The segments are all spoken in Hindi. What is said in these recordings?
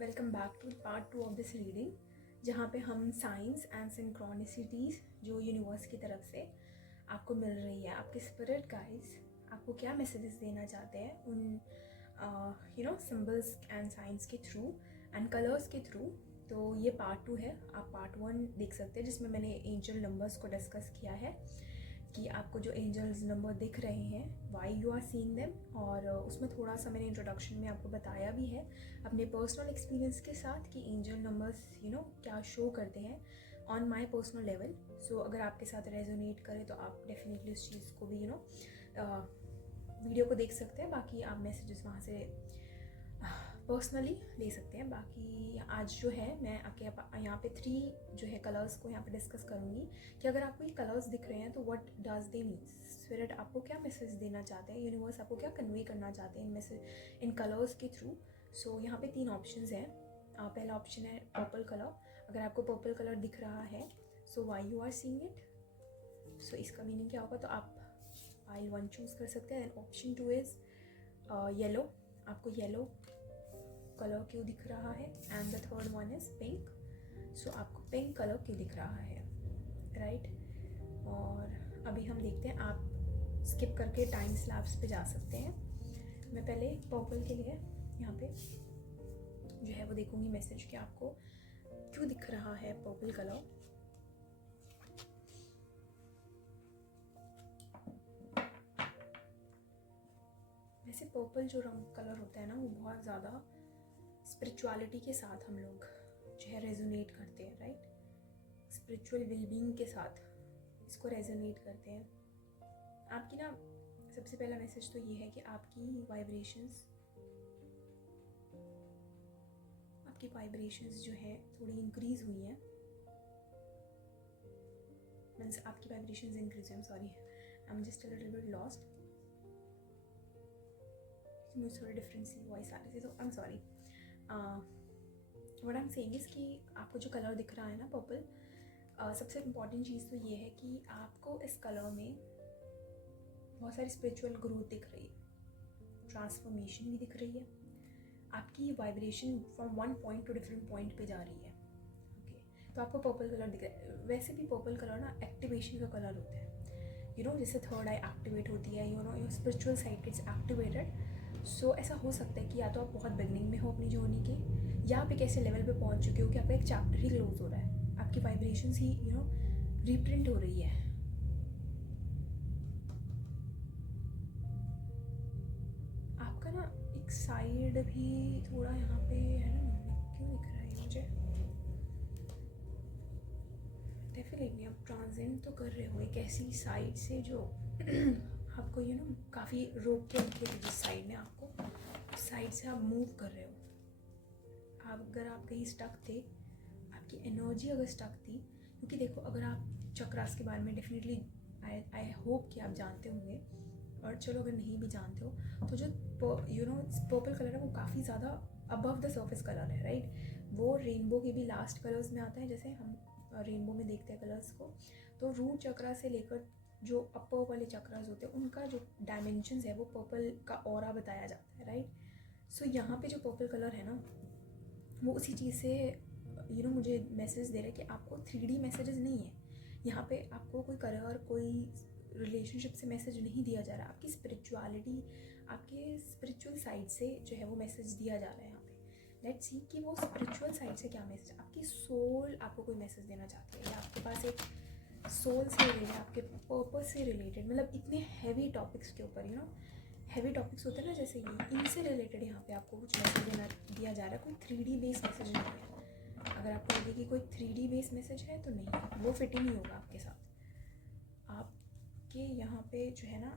Welcome back to part 2 of this reading, जहाँ पे हम साइंस एंड सिंक्रोनिसिटीज़ जो यूनिवर्स की तरफ से आपको मिल रही है, आपके स्पिरिट गाइड्स आपको क्या मैसेजेस देना चाहते हैं उन सिंबल्स एंड साइंस के थ्रू एंड कलर्स के थ्रू। तो ये पार्ट 2 है। आप पार्ट 1 देख सकते हैं जिसमें मैंने एंजल नंबर्स को डिस्कस किया है कि आपको जो एंजल्स नंबर दिख रहे हैं why you are seeing them, और उसमें थोड़ा सा मैंने इंट्रोडक्शन में आपको बताया भी है अपने पर्सनल एक्सपीरियंस के साथ कि एंजल नंबर्स क्या शो करते हैं ऑन माय पर्सनल लेवल। सो अगर आपके साथ रेजोनेट करे तो आप डेफिनेटली उस चीज़ को भी वीडियो को देख सकते हैं। बाकी आप मैसेजेस वहाँ से पर्सनली ले सकते हैं। बाकी आज जो है मैं आपके यहाँ पे 3 जो है कलर्स को यहाँ पे डिस्कस करूँगी कि अगर आपको ये कलर्स दिख रहे हैं तो what does they mean. Spirit आपको क्या मैसेज देना चाहते हैं, यूनिवर्स आपको क्या कन्वे करना चाहते हैं इन मैसेज इन कलर्स के थ्रू। सो यहाँ पे 3 ऑप्शंस हैं। पहला ऑप्शन है पर्पल कलर। अगर आपको पर्पल कलर दिख रहा है so why you are seeing it, so इसका मीनिंग क्या होगा, तो आप पाइल 1 चूज़ कर सकते हैं। Option 2 is yellow. आपको येलो कलर क्यों दिख रहा है, and the third one is pink. So आपको पिंक कलर क्यों दिख रहा है, राइट। और अभी हम देखते हैं, आप स्किप करके टाइम स्लैब्स पे जा सकते हैं। मैं पहले पर्पल के लिए यहाँ पे जो है वो देखूँगी मैसेज कि आपको क्यों दिख रहा है पर्पल कलर। वैसे पर्पल जो रंग कलर होता है ना, वो बहुत ज़्यादा स्पिरिचुअलिटी के साथ हम लोग जो है रेजोनेट करते हैं, राइट। स्पिरिचुअल वेलबींग के साथ इसको रेजोनेट करते हैं। आपकी ना सबसे पहला मैसेज तो ये है कि आपकी वाइब्रेशंस जो है थोड़ी इंक्रीज हुई हैं। मीन्स आपकी वाइब्रेशंस इंक्रीज हुई। Sorry, I am just a little bit lost, मुझे थोड़ी डिफरेंट सी वॉइस आ रही थी, तो I am sorry. What I am saying is कि आपको जो कलर दिख रहा है ना पर्पल, सबसे इम्पॉर्टेंट चीज़ तो ये है कि आपको इस कलर में बहुत सारी स्पिरिचुअल ग्रोथ दिख रही है, ट्रांसफॉर्मेशन भी दिख रही है। आपकी vibration from one point two different point पे जा रही है। ओके, तो आपको पर्पल कलर दिख रहा है। वैसे भी पर्पल कलर ना एक्टिवेशन का कलर होता है। जैसे थर्ड आई एक्टिवेट होती है, your spiritual side gets activated. So ऐसा हो सकता है कि या तो आप बहुत बिगनिंग में हो अपनी जर्नी के, या आप एक ऐसे लेवल पे पहुंच चुके हो कि आपका एक चैप्टर ही क्लोज हो रहा है, आपकी वाइब्रेशंस ही रीप्रिंट हो रही है। आपका ना एक साइड भी थोड़ा यहाँ पे है ना, क्यों दिख रहा है मुझे। डेफिनेटली आप ट्रांजेंट तो कर रहे हो एक ऐसी साइड से जो आपको काफ़ी रोक के रखी है, जिस साइड में आपको साइड से आप मूव कर रहे हो। अगर आप कहीं स्टक थे, आपकी एनर्जी अगर स्टक थी, क्योंकि देखो अगर आप चक्रास के बारे में डेफिनेटली आई होप कि आप जानते होंगे, और चलो अगर नहीं भी जानते हो तो जो पर्पल कलर है वो काफ़ी ज़्यादा अबव द सर्फेस कलर है, राइट। वो रेनबो के भी लास्ट कलर्स में आता है, जैसे हम रेनबो में देखते हैं कलर्स को। तो रूट चक्रा से लेकर जो अपर वाले चक्रास होते हैं उनका जो डायमेंशंस है वो पर्पल का ऑरा बताया जाता है, राइट। सो यहाँ पे जो पर्पल कलर है ना, वो उसी चीज़ से मुझे मैसेज दे रहा है कि आपको 3D मैसेजेस नहीं है यहाँ पे। आपको कोई कलर, कोई रिलेशनशिप से मैसेज नहीं दिया जा रहा है। आपकी स्पिरिचुअलिटी, आपके स्पिरिचुअल साइड से जो है वो मैसेज दिया जा रहा है यहाँ पे। लेट्स सी कि वो स्पिरिचुअल साइड से क्या मैसेज, आपकी सोल आपको कोई मैसेज देना चाहती है, या आपके पास एक सोल से रिलेटेड, आपके पर्पस से रिलेटेड, मतलब इतने हैवी टॉपिक्स के ऊपर हैवी टॉपिक्स होते हैं ना, जैसे ये इनसे रिलेटेड यहाँ पे आपको कुछ मैसेज दिया जा रहा है। कोई 3D बेस्ड मैसेज नहीं है। अगर आपको लगे कि कोई 3D बेस्ड मैसेज है तो नहीं, वो फिट ही नहीं होगा आपके साथ। आपके यहाँ पे जो है ना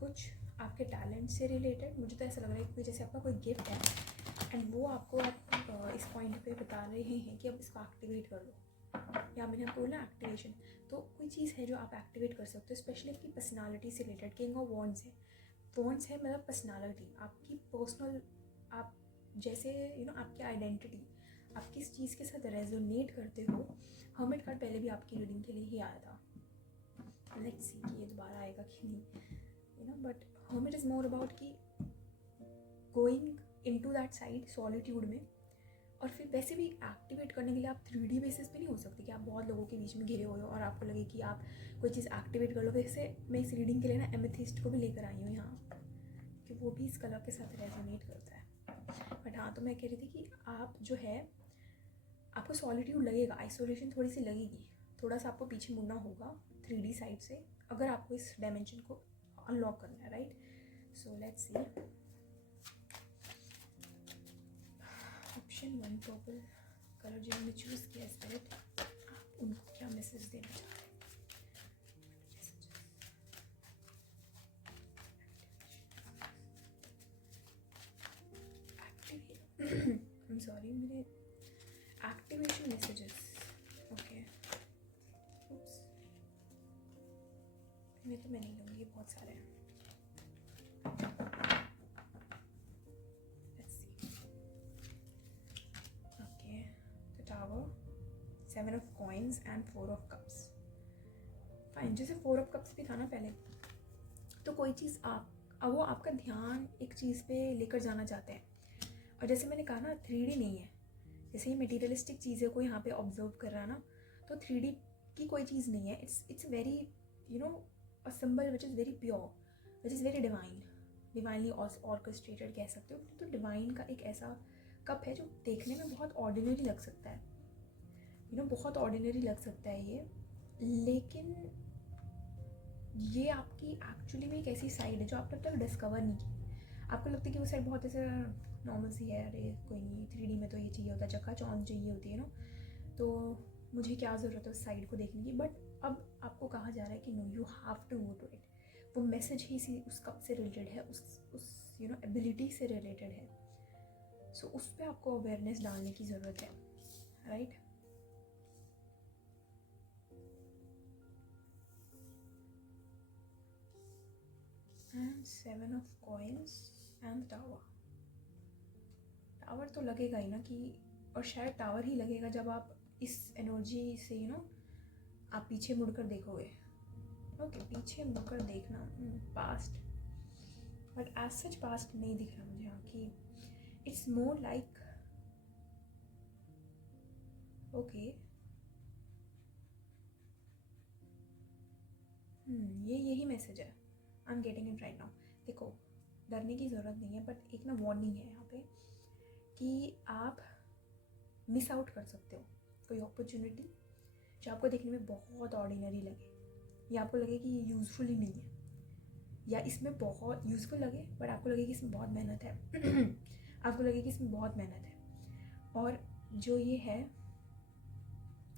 कुछ आपके टैलेंट से रिलेटेड, मुझे तो ऐसा लग रहा है कि जैसे आपका कोई गिफ्ट है एंड वो आपको आप इस पॉइंट पे बता रहे हैं कि अब इसको एक्टिवेट कर लो, या मैंने आपको बोला एक्टिवेशन। तो कोई चीज़ है जो आप एक्टिवेट कर सकते हो, स्पेशली आपकी पर्सनालिटी से रिलेटेड। किंग ऑफ वॉन्ड्स है, वॉन्ड्स है मतलब पर्सनालिटी, आपकी पर्सनल, आप जैसे आपकी आइडेंटिटी, आप किस चीज़ के साथ रेजोनेट करते हो। हर्मिट कार्ड पहले भी आपकी रीडिंग के लिए ही आया था, लेट्स सी कि ये दोबारा आएगा कि नहीं, but hermit is more about कि going into that side, solitude में, और फिर वैसे भी एक्टिवेट करने के लिए आप 3D बेसिस पे नहीं हो सकते कि आप बहुत लोगों के बीच में घिरे हुए हो और आपको लगे कि आप कोई चीज़ एक्टिवेट कर लो। वैसे मैं इस रीडिंग के लिए ना एमेथिस्ट को भी लेकर आई हूँ यहाँ, कि वो भी इस कलर के साथ रेजोनेट करता है। बट हाँ, तो मैं कह रही थी कि आप जो है, आपको सॉलिट्यूड लगेगा, आइसोलेशन थोड़ी सी लगेगी, थोड़ा सा आपको पीछे मुड़ना होगा 3D साइड से अगर आपको इस डायमेंशन को अनलॉक करना है, right. So let's see. Option 1 purple colour जिन्होंने चूज़ किया स्पिरिट, आप उनको क्या मैसेज देना चाह रहे हैं? आई एम सॉरी, मेरे एक्टिवेशन मैसेजेस, ओके, उप्स, ये तो मैं नहीं लूँगी, ये बहुत सारे हैं। Let's see. Okay, the tower, 7 of coins and 4 of cups. Fine, जैसे 4 of cups भी था ना पहले, तो कोई चीज़ अब वो आपका ध्यान एक चीज़ पे लेकर जाना चाहते हैं। और जैसे मैंने कहा ना 3D नहीं है, जैसे ये मटीरियलिस्टिक चीज़ें को यहाँ पे ऑब्जर्व कर रहा है ना, तो 3D की कोई चीज़ नहीं है। It's very a symbol which is very pure, which is very divinely orchestrated कह सकते हो। तो डिवाइन का एक ऐसा कप है जो देखने में बहुत ऑर्डिनरी लग सकता है, बहुत ऑर्डिनरी लग सकता है ये, लेकिन ये आपकी एक्चुअली में एक ऐसी साइड है जो आपने अब तक डिस्कवर नहीं की। आपको लगता है कि वो साइड बहुत ऐसे नॉर्मल सी है, अरे कोई नहीं, 3D में तो ये चाहिए होता है, चकाचौंध चाहिए होती है ना, तो मुझे क्या ज़रूरत है उस साइड को देखने की। बट अब आपको कहा जा रहा है कि no, you have to go to it. वो मैसेज ही उस कप से रिलेटेड है, उस एबिलिटी से रिलेटेड है। सो उस पर आपको अवेयरनेस डालने की ज़रूरत है, right. And 7 of coins and tower. Tower तो लगेगा ही ना कि, और शायद टावर ही लगेगा जब आप इस एनर्जी से आप पीछे मुड़कर देखोगे। ओके, पीछे मुड़कर देखना, past, but as such past नहीं दिख रहा मुझे यहाँ की। इट्स मोर लाइक, ओके, ये यही मैसेज है, I am getting it right now. देखो, डरने की ज़रूरत नहीं है, बट एक ना वार्निंग है यहाँ पे कि आप मिस आउट कर सकते हो कोई अपॉर्चुनिटी जो आपको देखने में बहुत ऑर्डिनरी लगे, या आपको लगे कि ये यूज़फुल ही नहीं है, या इसमें बहुत यूज़फुल लगे बट आपको लगे कि इसमें बहुत मेहनत है आपको लगे कि इसमें बहुत मेहनत है। और जो ये है,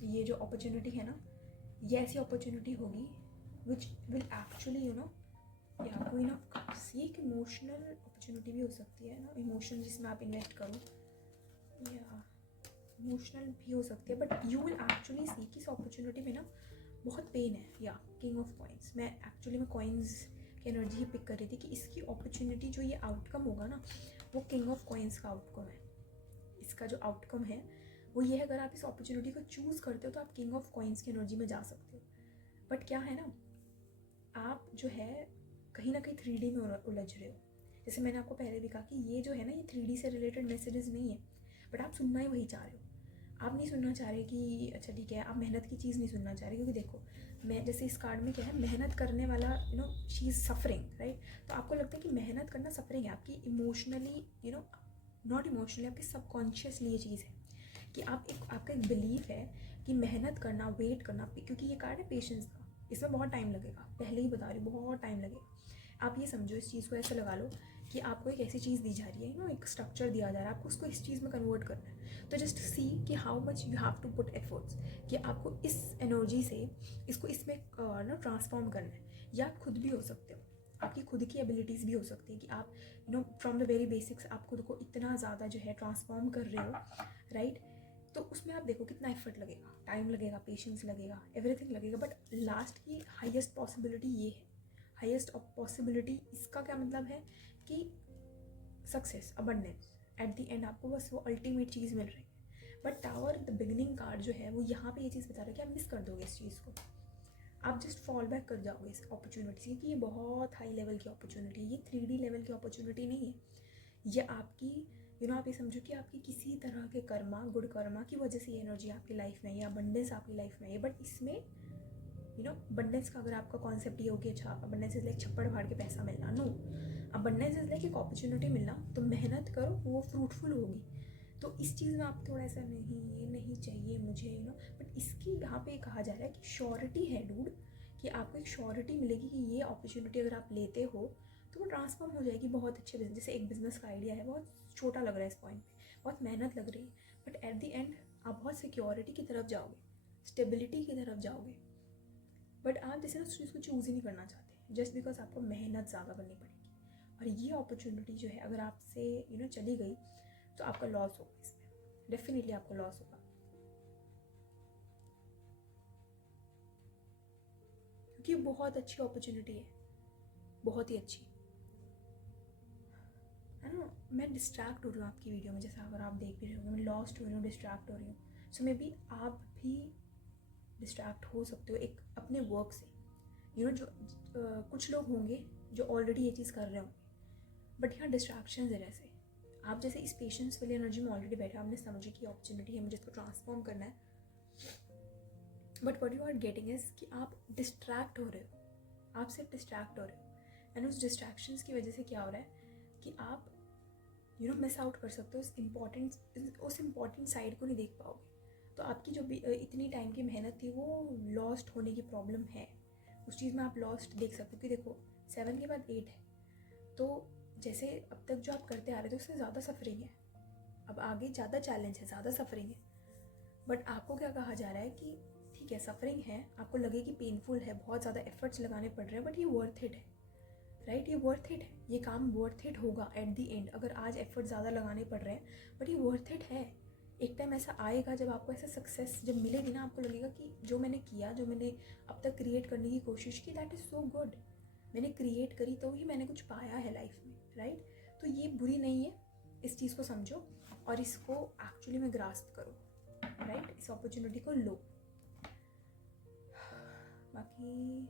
ये जो अपॉर्चुनिटी है ना, ये ऐसी अपॉर्चुनिटी होगी विच विल एक्चुअली या कोई ना, ये एक इमोशनल अपॉर्चुनिटी भी हो सकती है ना, इमोशन जिसमें आप इन्वेस्ट करो, या इमोशनल भी हो सकती है, but you will actually see कि इस अपॉर्चुनिटी में ना बहुत पेन है। या किंग ऑफ कॉइन्स, मैं एक्चुअली में कॉइन्स की एनर्जी पिक कर रही थी कि इसकी अपॉर्चुनिटी जो ये आउटकम होगा ना, वो किंग ऑफ कॉइन्स का आउटकम है। इसका जो आउटकम है वो ये है, अगर आप इस अपॉर्चुनिटी को चूज़ करते हो तो आप किंग ऑफ कॉइन्स की एनर्जी में जा सकते हो। बट क्या है ना, आप जो है कहीं ना कहीं 3D में उलझ रहे हो। जैसे मैंने आपको पहले भी कहा कि ये जो है ना, ये 3D से रिलेटेड मैसेजेस नहीं है, बट आप सुनना ही वही चाह रहे हो। आप नहीं सुनना चाह रहे कि अच्छा ठीक है, आप मेहनत की चीज़ नहीं सुनना चाह रहे, क्योंकि देखो, मैं जैसे इस कार्ड में क्या है, मेहनत करने वाला शी इज़ सफरिंग, राइट। तो आपको लगता है कि मेहनत करना सफरिंग है आपकी, इमोशनली नॉट इमोशनली, आपकी सबकॉन्शियसली ये चीज़ है कि आपका एक बिलीफ है कि मेहनत करना, वेट करना, क्योंकि ये कार्ड है पेशेंस का, इसमें बहुत टाइम लगेगा, पहले ही बता रही हूँ, बहुत टाइम लगेगा। आप ये समझो, इस चीज़ को ऐसे लगा लो कि आपको एक ऐसी चीज़ दी जा रही है, एक स्ट्रक्चर दिया जा रहा है, आपको उसको इस चीज़ में कन्वर्ट करना है। तो जस्ट सी कि how much you have to put efforts, कि आपको इस एनर्जी से इसको इसमें ट्रांसफॉर्म करना है। या आप खुद भी हो सकते हो, आपकी खुद की एबिलिटीज़ भी हो सकती है कि आप फ्रॉम द वेरी बेसिक्स आप खुद को इतना ज़्यादा जो है ट्रांसफॉर्म कर रहे हो, राइट। तो उसमें आप देखो कितना एफर्ट लगेगा, टाइम लगेगा, पेशेंस लगेगा, एवरीथिंग लगेगा, बट लास्ट की हाईएस्ट पॉसिबिलिटी ये है। हाईएस्ट पॉसिबिलिटी, इसका क्या मतलब है कि success, abundance, at the end आपको बस वो अल्टीमेट चीज़ मिल रही है। But tower the beginning card जो है वो यहाँ पे ये चीज़ बता रहा है कि आप मिस कर दोगे इस चीज़ को, आप जस्ट फॉल बैक कर जाओगे इस अपॉर्चुनिटी से, कि ये बहुत हाई लेवल की अपॉर्चुनिटी है, ये 3D लेवल की अपॉर्चुनिटी नहीं है, ये आपकी आप ये समझो कि आपकी किसी तरह के कर्मा, गुड कर्मा की वजह से ये एनर्जी आपकी लाइफ में है या अबंडेंस आपकी लाइफ में है। बट इसमें अबंडेंस का अगर आपका कॉन्सेप्ट ये हो कि अच्छा अबंडेंस इज लाइक छप्पड़ फाड़ के पैसा मिलना, नो, अबंडेंस इज लाइक एक अपॉर्चुनिटी मिलना। तो मेहनत करो, वो फ्रूटफुल होगी। तो इस चीज़ में आप थोड़ा सा नहीं, ये नहीं चाहिए मुझे, बट इसकी यहाँ पे कहा जा रहा है कि श्योरिटी है डूड, कि आपको एक श्योरिटी मिलेगी कि ये अपॉर्चुनिटी अगर आप लेते हो तो वो ट्रांसफॉर्म हो जाएगी बहुत अच्छे बिजनेस। जैसे एक बिजनेस का आइडिया है, बहुत छोटा लग रहा है इस पॉइंट पे, बहुत मेहनत लग रही है, बट एट द एंड आप बहुत सिक्योरिटी की तरफ जाओगे, स्टेबिलिटी की तरफ जाओगे। बट आप जैसे उस चीज़ को चूज़ ही नहीं करना चाहते जस्ट बिकॉज आपको मेहनत ज़्यादा करनी पड़ेगी। और ये अपॉर्चुनिटी जो है अगर आपसे चली गई तो आपका लॉस होगा, इसमें डेफिनेटली आपका लॉस होगा, क्योंकि बहुत अच्छी अपॉर्चुनिटी है, बहुत ही अच्छी है ना। मैं डिस्ट्रैक्ट हो रही हूँ आपकी वीडियो में, जैसे अगर आप देख भी रहे हो मैं लॉस्ट हो रही हूँ, डिस्ट्रैक्ट हो रही हूँ। सो मे बी आप भी डिस्ट्रैक्ट हो सकते हो एक अपने वर्क से। जो कुछ लोग होंगे जो ऑलरेडी ये चीज़ कर रहे होंगे, बट यहाँ डिस्ट्रैक्शंस है। जैसे आप जैसे इस पेशेंस वाली एनर्जी में ऑलरेडी बैठे, आपने समझी कि अपॉर्चुनिटी है, मुझे इसको ट्रांसफॉर्म करना है, but what you are getting is कि आप डिस्ट्रैक्ट हो रहे हो, आप सिर्फ डिस्ट्रैक्ट हो रहे हो। एंड उस डिस्ट्रैक्शंस की वजह से क्या हो रहा है कि आप मिस आउट कर सकते हो उस इम्पॉर्टेंट साइड को नहीं देख पाओगे। तो आपकी जो भी इतनी टाइम की मेहनत थी वो लॉस्ट होने की प्रॉब्लम है, उस चीज़ में आप लॉस्ट देख सकते हो। कि देखो 7 के बाद 8 है, तो जैसे अब तक जो आप करते आ रहे थे उससे ज़्यादा सफरिंग है, अब आगे ज़्यादा चैलेंज है, ज़्यादा सफरिंग है। बट आपको क्या कहा जा रहा है कि ठीक है सफरिंग है, आपको लगे कि पेनफुल है, बहुत ज़्यादा एफर्ट्स लगाने पड़ रहे हैं, बट ये वर्थ इट है, राइट? ये वर्थ इट है, ये काम वर्थ इट होगा एट द एंड। अगर आज एफर्ट ज़्यादा लगाने पड़ रहे हैं बट ये वर्थ इट है। एक टाइम ऐसा आएगा जब आपको ऐसा सक्सेस जब मिलेगी ना, आपको लगेगा कि जो मैंने किया, जो मैंने अब तक क्रिएट करने की कोशिश की, दैट इज़ सो गुड। मैंने क्रिएट करी तो ही मैंने कुछ पाया है लाइफ में, राइट? तो ये बुरी नहीं है, इस चीज़ को समझो और इसको एक्चुअली में ग्रास्प करो, राइट? इस अपॉर्चुनिटी को लो। बाकी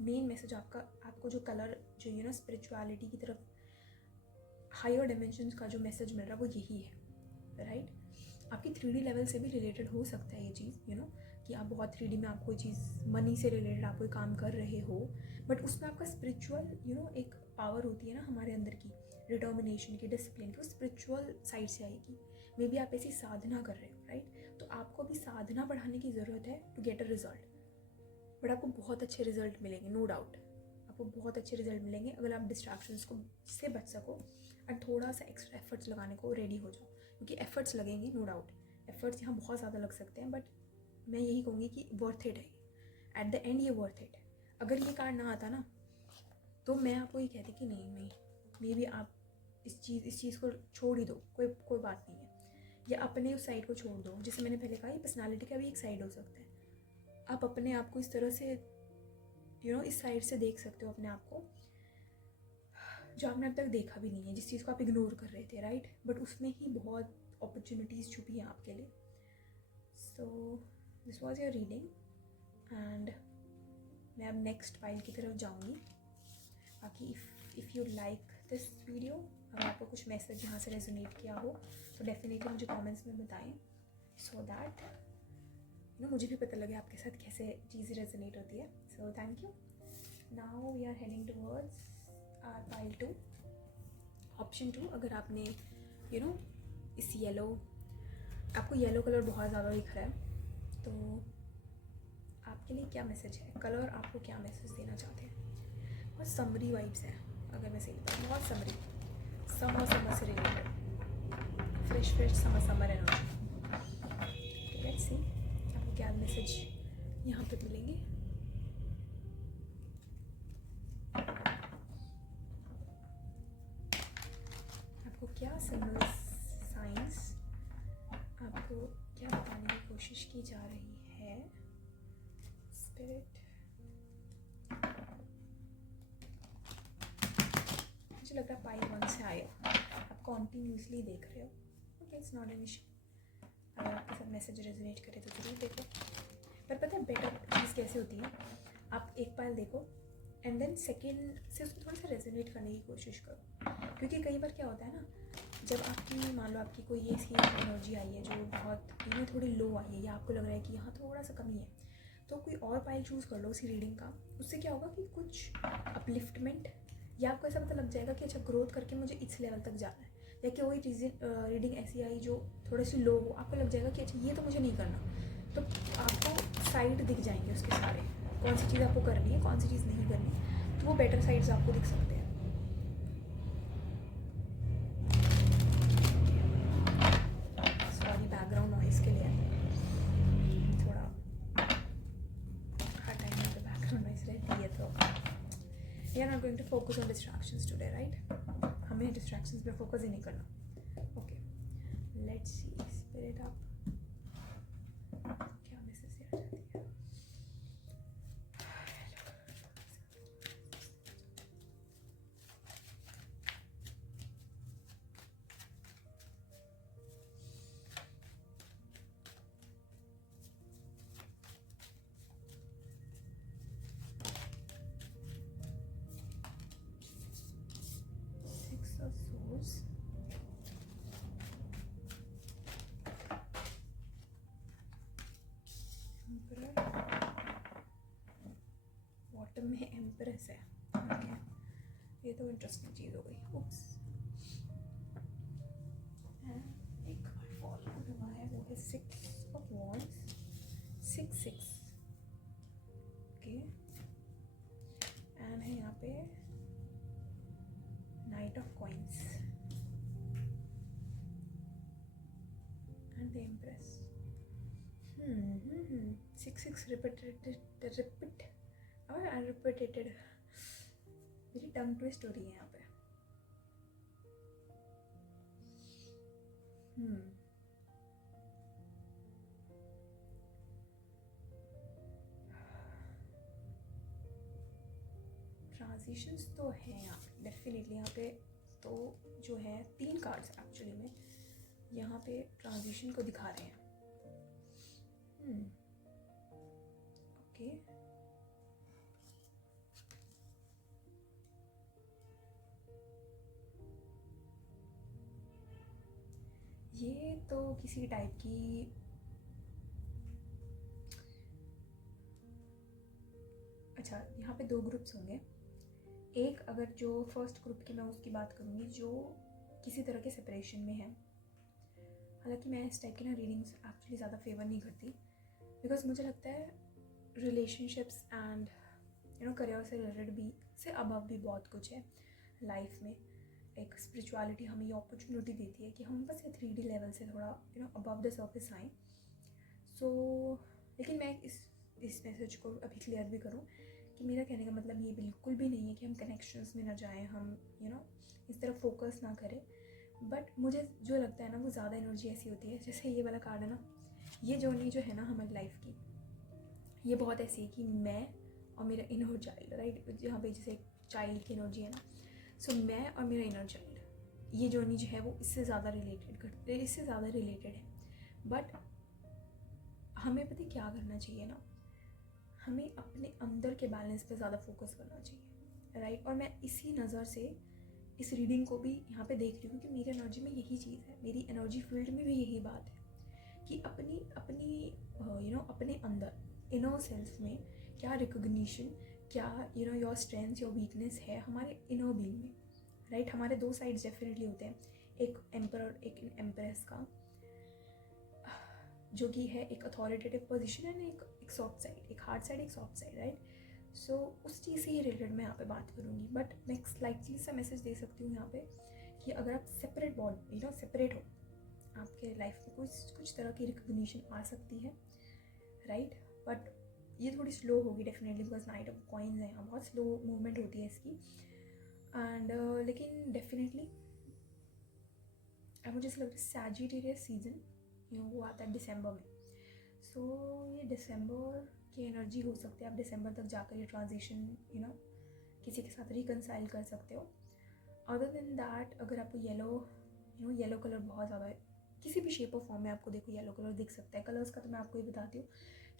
मेन मैसेज आपको जो कलर जो स्पिरिचुअलिटी की तरफ, हायर डिमेंशंस का जो मैसेज मिल रहा है वो यही है, राइट? आपकी 3D लेवल से भी रिलेटेड हो सकता है ये चीज़, कि आप बहुत 3D में आप कोई चीज़ मनी से रिलेटेड आप कोई काम कर रहे हो, बट उसमें आपका स्पिरिचुअल एक पावर होती है ना हमारे अंदर की, डिटर्मिनेशन की, डिसिप्लिन की, वो स्पिरिचुअल साइड से आएगी। मे बी आप ऐसी साधना कर रहे हो, राइट? तो आपको अभी साधना बढ़ाने की ज़रूरत है to get a result, but आपको बहुत अच्छे रिजल्ट मिलेंगे, नो डाउट। आपको बहुत अच्छे रिजल्ट मिलेंगे अगर आप डिस्ट्रैक्शंस को से बच सको और थोड़ा सा एक्स्ट्रा एफर्ट्स लगाने को रेडी हो जाओ, क्योंकि एफर्ट्स लगेंगे, नो डाउट। एफर्ट्स यहाँ बहुत ज़्यादा लग सकते हैं, बट मैं यही कहूँगी कि वर्थ इट है, एट द एंड ये वर्थ इट है। अगर ये कार्ड ना आता ना तो मैं आपको ये कहती कि नहीं, मे बी आप इस चीज़ को छोड़ ही दो, कोई बात नहीं है, या अपने उस साइड को छोड़ दो। जैसे मैंने पहले कहा, ये पर्सनालिटी का भी एक साइड हो सकता है। आप अपने आप को इस तरह से इस साइड से देख सकते हो अपने आप को, जो आपने अब तक देखा भी नहीं है, जिस चीज़ को आप इग्नोर कर रहे थे, राइट? बट उसमें ही बहुत अपॉर्चुनिटीज़ छुपी हैं आपके लिए। So this was your reading and मैं अब नेक्स्ट फाइल की तरफ जाऊँगी। बाकी if you like this video, अगर आपको कुछ मैसेज यहाँ से रेजोनेट किया हो तो डेफिनेटली मुझे कमेंट्स में बताएं, सो दैट मुझे भी पता लगे आपके साथ कैसे चीज़ें रेजोनेट होती है। So thank you. Now we are heading towards our pile 2, option 2। अगर आपने इस येलो, आपको येलो कलर बहुत ज़्यादा दिख रहा है, तो आपके लिए क्या मैसेज है? कलर आपको क्या मैसेज देना चाहते हैं? बहुत समरी वाइब्स हैं, अगर मैं सही बताऊँ, बहुत समरी, समर से related, fresh summer energy. Let's see आपको क्या मैसेज यहाँ पे मिलेंगे। आपको क्या सिंबल्स, साइंस आपको क्या बताने की कोशिश की जा रही है? स्पिरिट, मुझे लग रहा है पाइल 1 से आए, आप कॉन्टीन्यूसली देख रहे हो, okay, it's not an issue. अगर आपके साथ मैसेज रेजोनेट करे तो ज़रूर देखो। पर पता है बेटर चीज़ कैसे होती है, आप एक पाइल देखो एंड देन सेकेंड से उसको थोड़ा सा रेजोनेट करने की कोशिश करो, क्योंकि कई बार क्या होता है ना, जब आपकी मान लो आपकी कोई ऐसी एनर्जी आई है जो बहुत थोड़ी लो आई है, या आपको लग रहा है कि यहाँ थोड़ा सा कमी है, तो कोई और पाइल चूज़ कर लो उसी रीडिंग का। उससे क्या होगा कि कुछ अपलिफ्टमेंट, या आपको ऐसा पता लग जाएगा कि अच्छा ग्रोथ करके मुझे इस लेवल तक जाना है, या कि वही रीडिंग ऐसी आई जो थोड़ी सी लो हो, आपको लग जाएगा कि अच्छा ये तो मुझे नहीं करना, तो आपको साइड दिख जाएंगे उसके सारे, कौन सी चीज़ आपको करनी है, कौन सी चीज़ नहीं करनी, तो वो बेटर साइड्स आपको दिख सकते हैं। सॉरी बैकग्राउंड नॉइज़ के लिए, थोड़ा हर टाइम में बैकग्राउंड नॉइज़ रहती है, तो we are not going to focus on distractions today, right? हमें डिस्ट्रैक्शंस पे फोकस ही नहीं करना। Okay, let's see spirit up, क्या मैसेज दिया जाती है। Six of Swords, Emperor, bottom में एम्प्रेस है। ओके, ये तो इंटरेस्टिंग चीज़ हो गई। उप्स, एक कार्ड फॉल हुआ है, वो है 6 of Wands, 6 ओके, एंड है यहाँ पे Knight of Coins and the Empress। 6 repeated, मेरी टंग ट्विस्ट हो रही है यहाँ पे। ट्रांजिशंस तो हैं यहाँ पे डेफिनेटली, यहाँ पे तो जो है 3 कार्ड्स एक्चुअली में यहाँ पे ट्रांजिशन को दिखा रहे हैं। ओके, ये तो किसी टाइप की अच्छा, यहाँ पे 2 ग्रुप्स होंगे। एक, अगर जो फर्स्ट ग्रुप की मैं उसकी बात करूँगी जो किसी तरह के सेपरेशन में है, हालांकि मैं इस टाइप की ना रीडिंग्स एक्चुअली ज़्यादा फेवर नहीं करती, बिकॉज मुझे लगता है रिलेशनशिप्स एंड करियर से रिलेटेड भी, से अबव भी बहुत कुछ है लाइफ में। एक स्पिरिचुअलिटी हमें ये अपॉर्चुनिटी देती है कि हम बस ये 3D लेवल से थोड़ा अबव द सर्फेस आएँ। सो लेकिन मैं इस मैसेज को अभी क्लियर भी करूँ कि मेरा कहने का मतलब ये बिल्कुल भी नहीं है कि हम कनेक्शंस में ना जाएं, हम इस तरफ फोकस ना करें। बट मुझे जो लगता है ना, वो ज़्यादा एनर्जी ऐसी होती है, जैसे ये वाला कार्ड है ना, ये जर्नी जो है ना हमारी लाइफ की, ये बहुत ऐसी है कि मैं और मेरा इनर चाइल्ड, राइट, यहाँ पे जैसे एक चाइल्ड की एनर्जी है ना, सो मैं और मेरा इनर चाइल्ड, ये जर्नी जो है वो इससे ज़्यादा रिलेटेड है। बट हमें पता क्या करना चाहिए ना, हमें अपने अंदर के बैलेंस पे ज़्यादा फोकस करना चाहिए, राइट। और मैं इसी नज़र से इस रीडिंग को भी यहाँ पे देख रही हूँ कि मेरी एनर्जी में यही चीज़ है, मेरी एनर्जी फील्ड में भी यही बात है कि अपने अंदर इनर सेल्फ में क्या रिकॉग्निशन, क्या योर स्ट्रेंथ, योर वीकनेस है हमारे इनर बीइंग में, राइट। हमारे 2 साइड्स डेफिनेटली होते हैं, एक एम्परर, एक एम्प्रेस का, जो कि है एक अथॉरिटेटिव पोजीशन है, एक सॉफ्ट साइड, एक हार्ड साइड, एक सॉफ्ट साइड, राइट। सो उस चीज़ से ही रिलेटेड मैं यहाँ पे बात करूँगी। बट मैं एक स्लाइटली सा मैसेज दे सकती हूँ यहाँ पे कि अगर आप सेपरेट हो, आपके लाइफ में कुछ तरह की रिकॉग्निशन आ सकती है, राइट। बट ये थोड़ी स्लो होगी definitely, because night of coins है, यहाँ बहुत स्लो मूवमेंट होती है इसकी। एंड लेकिन डेफिनेटली मुझे ऐसा लगता है सैजिटेरियस सीजन वो आता है दिसंबर में। सो ये दिसंबर की एनर्जी हो सकती है, आप दिसंबर तक जाकर ये ट्रांजिशन किसी के साथ रिकनसाइल कर सकते हो। अदर देन दैट, अगर आपको येलो कलर बहुत ज़्यादा किसी भी शेप और फॉर्म में आपको देखो येलो कलर दिख सकता है। कलर्स का तो मैं आपको ये बताती हूँ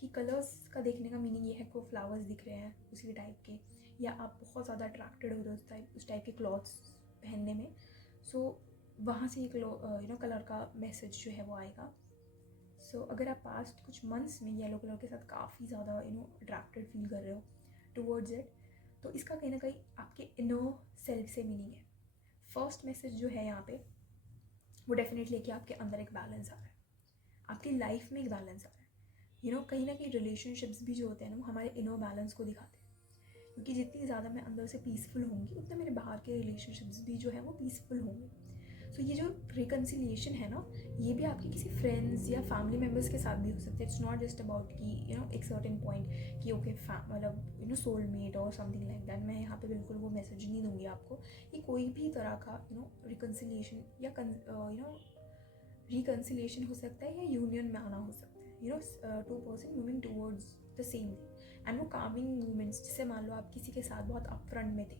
कि कलर्स का देखने का मीनिंग ये है कि फ्लावर्स दिख रहे हैं उसी टाइप के, या आप बहुत ज़्यादा अट्रैक्टेड हो रहे हो उस टाइप के क्लॉथ्स पहनने में। सो वहाँ से एक कलर का मैसेज जो है वो आएगा. सो अगर आप पास्ट कुछ मंथ्स में येलो कलर के साथ काफ़ी ज़्यादा अट्रैक्टेड फील कर रहे हो टुवर्ड्स इट, तो इसका कहीं ना कहीं आपके इनर सेल्फ से मीनिंग है. फर्स्ट मैसेज जो है यहाँ पे वो डेफिनेटली है कि आपके अंदर एक बैलेंस आ रहा है, आपकी लाइफ में एक बैलेंस आ रहा है. कहीं ना कहीं रिलेशनशिप्स भी जो होते हैं ना वो हमारे इनर बैलेंस को दिखाते हैं, क्योंकि जितनी ज़्यादा मैं अंदर से पीसफुल होंगी उतना मेरे बाहर के रिलेशनशिप्स भी जो है वो पीसफुल होंगे. सो ये जो रिकन्सिलिएशन है ना, ये भी आपके किसी फ्रेंड्स या फैमिली मेम्बर्स के साथ भी हो सकते हैं. इट्स नॉट जस्ट अबाउट कि एक सर्टेन पॉइंट कि ओके मतलब सोलमेट और समथिंग लाइक दैट. मैं यहाँ पे बिल्कुल वो मैसेज नहीं दूंगी आपको. ये कोई भी तरह का रिकन्सिलिएशन या रिकन्सिलिएशन हो सकता है या यूनियन में आना हो सकता है. Two person moving towards the same thing and वो कामिंग मूवमेंट्स. जैसे मान लो आप किसी के साथ बहुत अपफ्रंट में थे,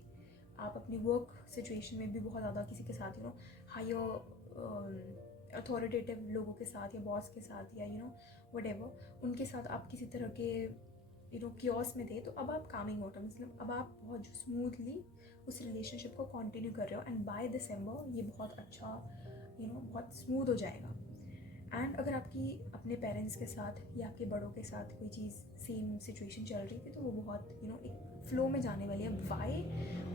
आप अपनी वर्क सिचुएशन में भी बहुत ज़्यादा किसी के साथ हायर अथॉरिटेटिव लोगों के साथ या बॉस के साथ या व्हाटएवर उनके साथ आप किसी तरह के कियोस में थे, तो अब आप कामिंग वाटर मतलब अब आप बहुत जो स्मूथली उस रिलेशनशिप को कंटिन्यू कर रहे हो. एंड बाय दिसंबर ये बहुत अच्छा बहुत स्मूथ हो जाएगा. एंड अगर आपकी अपने पेरेंट्स के साथ या आपके बड़ों के साथ कोई चीज़ सेम सिचुएशन चल रही थी, तो वो बहुत एक फ्लो में जाने वाली है. वाई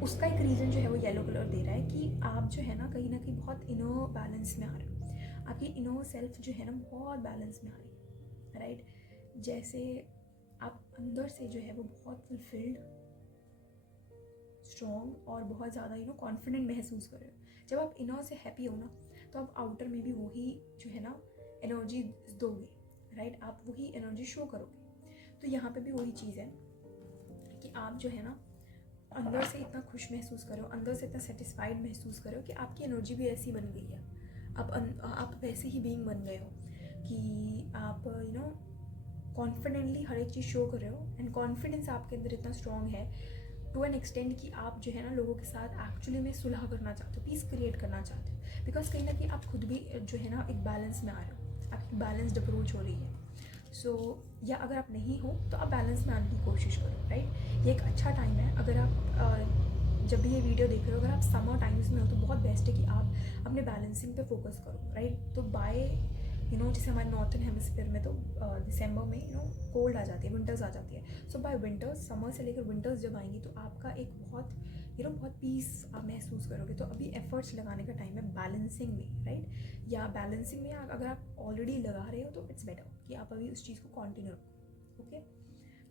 उसका एक रीज़न जो है वो येलो कलर दे रहा है कि आप जो है ना कहीं बहुत इनर बैलेंस में आ रहे हो. आपकी इनर सेल्फ जो है ना बहुत बैलेंस में आ रही है, राइट. जैसे आप अंदर से जो है वो बहुत फुलफिल्ड, स्ट्रॉन्ग और बहुत ज़्यादा कॉन्फिडेंट महसूस कर रहे हो. जब आप इनर से हैप्पी हो ना, तो आप आउटर में भी वही जो है ना एनर्जी दोगे, राइट. आप वही एनर्जी शो करोगे. तो यहाँ पे भी वही चीज़ है कि आप जो है ना अंदर से इतना खुश महसूस करो, अंदर से इतना सेटिस्फाइड महसूस करो कि आपकी एनर्जी भी ऐसी बन गई है. आप वैसे ही बीइंग बन गए हो कि आप कॉन्फिडेंटली हर एक चीज़ शो कर रहे हो. एंड कॉन्फिडेंस आपके अंदर इतना स्ट्रॉन्ग है टू एन एक्सटेंड कि आप जो है ना लोगों के साथ एक्चुअली में सुलह करना चाहते हो, पीस क्रिएट करना चाहते हो. बिकॉज कहीं ना कहीं आप खुद भी जो है ना एक बैलेंस में आ रहे हो, आपकी बैलेंस्ड अप्रोच हो रही है. सो या अगर आप नहीं हो तो आप बैलेंस में आने की कोशिश करो, राइट. ये एक अच्छा टाइम है. अगर आप जब भी ये वीडियो देख रहे हो, अगर आप समर टाइम्स में हो तो बहुत बेस्ट है कि आप अपने बैलेंसिंग पे फोकस करो, राइट. तो बाय जैसे हमारे नॉर्थन हेमिस्फीयर में तो दिसंबर में कोल्ड आ जाती है, विंटर्स आ जाती है. सो बाय विंटर्स, समर से लेकर विंटर्स जब आएंगी तो आपका एक बहुत बहुत पीस आप महसूस करोगे. तो अभी एफर्ट्स लगाने का टाइम है बैलेंसिंग में, राइट. या बैलेंसिंग में अगर आप ऑलरेडी लगा रहे हो तो इट्स बेटर कि आप अभी उस चीज़ को कंटिन्यू रखो, ओके.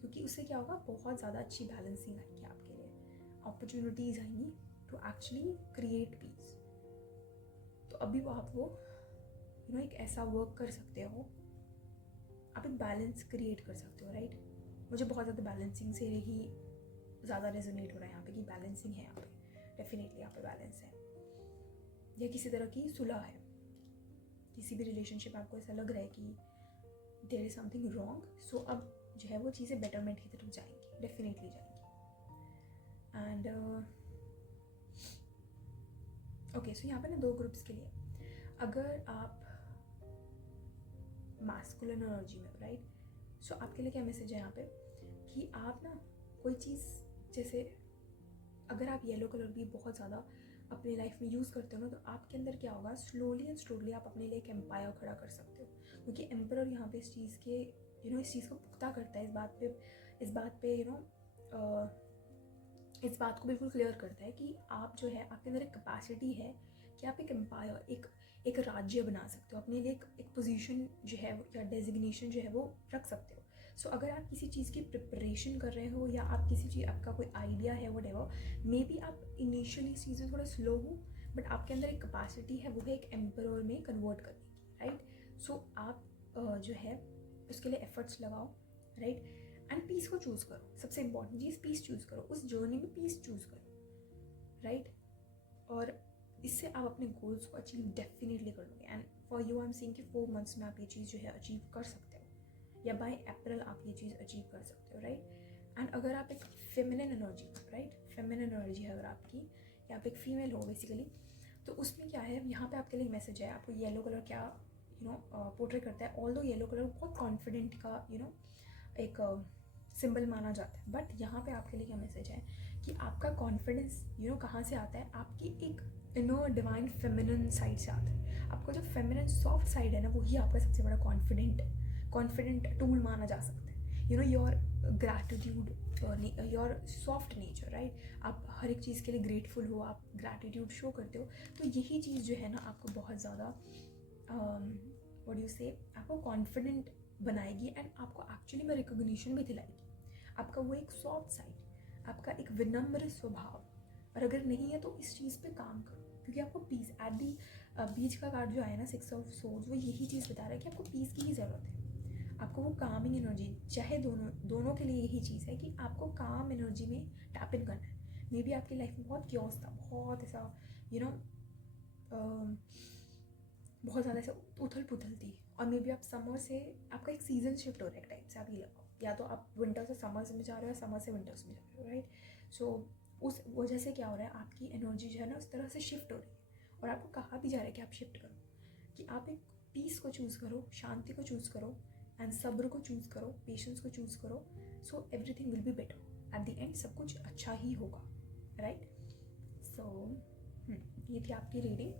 क्योंकि उससे क्या होगा, बहुत ज़्यादा अच्छी बैलेंसिंग आएगी आपके लिए, अपॉर्चुनिटीज़ आएंगी टू एक्चुअली क्रिएट पीस. तो अभी वो आप वो एक ऐसा वर्क कर सकते हो, आप एक बैलेंस क्रिएट कर सकते हो, राइट. मुझे बहुत ज़्यादा बैलेंसिंग से ही ज़्यादा रेजोनेट हो रहा है यहाँ पे कि बैलेंसिंग है यहाँ पे. डेफिनेटली यहाँ पे बैलेंस है. या किसी तरह की सुलह है, किसी भी रिलेशनशिप आपको ऐसा लग रहा है कि देयर इज़ समथिंग रॉन्ग, सो अब जो है वो चीज़ें बेटरमेंट की तरफ जाएंगी, डेफिनेटली जाएंगी. एंड ओके, सो यहाँ पे ना 2 ग्रुप्स के लिए, अगर आप मास्कुलिन एनर्जी में, राइट. सो आपके लिए क्या मैसेज है यहाँ पे कि आप ना कोई चीज़, जैसे अगर आप येलो कलर भी बहुत ज़्यादा अपनी लाइफ में यूज़ करते हो ना, तो आपके अंदर क्या होगा, स्लोली एंड स्लोली आप अपने लिए एक एम्पायर खड़ा कर सकते हो. क्योंकि एम्परर यहाँ पे इस चीज़ के इस चीज़ को पुख्ता करता है, इस बात पे इस बात को बिल्कुल क्लियर करता है कि आप जो है, आपके अंदर एक कैपेसिटी है कि आप एक एम्पायर, एक राज्य बना सकते हो अपने लिए. एक पोजीशन जो है या डेजिग्नेशन जो है वो रख सकते हो. सो अगर आप किसी चीज़ की प्रिपरेशन कर रहे हो या आप किसी चीज़, आपका कोई आइडिया है व्हाटएवर, मे बी आप इनिशियली इस चीज़ में थोड़ा स्लो हो, बट आपके अंदर एक कैपेसिटी है वो है एक एम्परर में कन्वर्ट करने की, राइट. सो आप जो है उसके लिए एफर्ट्स लगाओ, राइट. एंड पीस को चूज़ करो. सबसे इंपॉर्टेंट चीज़ पीस चूज़ करो, उस जर्नी में पीस चूज़ करो, राइट. और इससे आप अपने गोल्स को अचीव डेफिनेटली कर लोगे. And for you I am saying कि 4 मंथ्स में आप ये चीज़ जो है अचीव कर सकते हो, या बाय अप्रैल आप ये चीज़ अचीव कर सकते हो, राइट. एंड अगर आप एक feminine energy, right, feminine energy है अगर आपकी, या आप एक फीमेल हो बेसिकली, तो उसमें क्या है, यहाँ पे आपके लिए मैसेज है. आपको येलो कलर क्या पोर्ट्रे करता है. ऑल्दो येलो कलर बहुत कॉन्फिडेंट का एक सिंबल माना जाता है। बट यहाँ पे आपके लिए क्या मैसेज है कि आपका कॉन्फिडेंस कहाँ से आता है, आपकी एक इनर डिवाइन फेमिनिन साइड से आता है। आपका जो फेमिनिन सॉफ्ट साइड है ना, वही आपका सबसे बड़ा कॉन्फिडेंट टूल माना जा सकता है। Your gratitude, your soft nature, right. आप हर एक चीज़ के लिए ग्रेटफुल हो, आप ग्रैटिट्यूड शो करते हो, तो यही चीज़ जो है ना आपको बहुत ज़्यादा व्हाट यू से आपको कॉन्फिडेंट बनाएगी एंड आपको एक्चुअली में रिकॉग्निशन भी दिलाएगी। आपका वो एक सॉफ्ट साइड, आपका एक विनम्र स्वभाव, और अगर नहीं है तो इस चीज़ पे काम करो, क्योंकि आपको पीस एट दी बीच का कार्ड जो आया ना 6 ऑफ सोर्ड्स, वो यही चीज़ बता रहा है कि आपको पीस की ही ज़रूरत है। आपको वो कामिंग एनर्जी, चाहे दोनों के लिए यही चीज़ है कि आपको काम एनर्जी में टैप इन करना है। मे बी आपकी लाइफ में बहुत क्योस था, बहुत ऐसा बहुत ज़्यादा ऐसा उथल पुथल थी, और मे बी आप समर से आपका एक सीज़न शिफ्ट हो रहा है एक टाइप से, आप ये लगाओ, या तो आप विंटर से समर्स में जा रहे हो या समर से विंटर्स में जा रहे हो, राइट। सो उस वजह से क्या हो रहा है, आपकी एनर्जी जो है ना उस तरह से शिफ्ट हो रही है, और आपको कहा भी जा रहा है कि आप शिफ्ट करो, कि आप एक पीस को चूज़ करो, शांति को चूज़ करो, एंड सब्र को चूज़ करो, पेशेंस को चूज़ करो, so everything will be better. At the end सब कुछ अच्छा ही होगा, राइट। सो ये थी आपकी रीडिंग।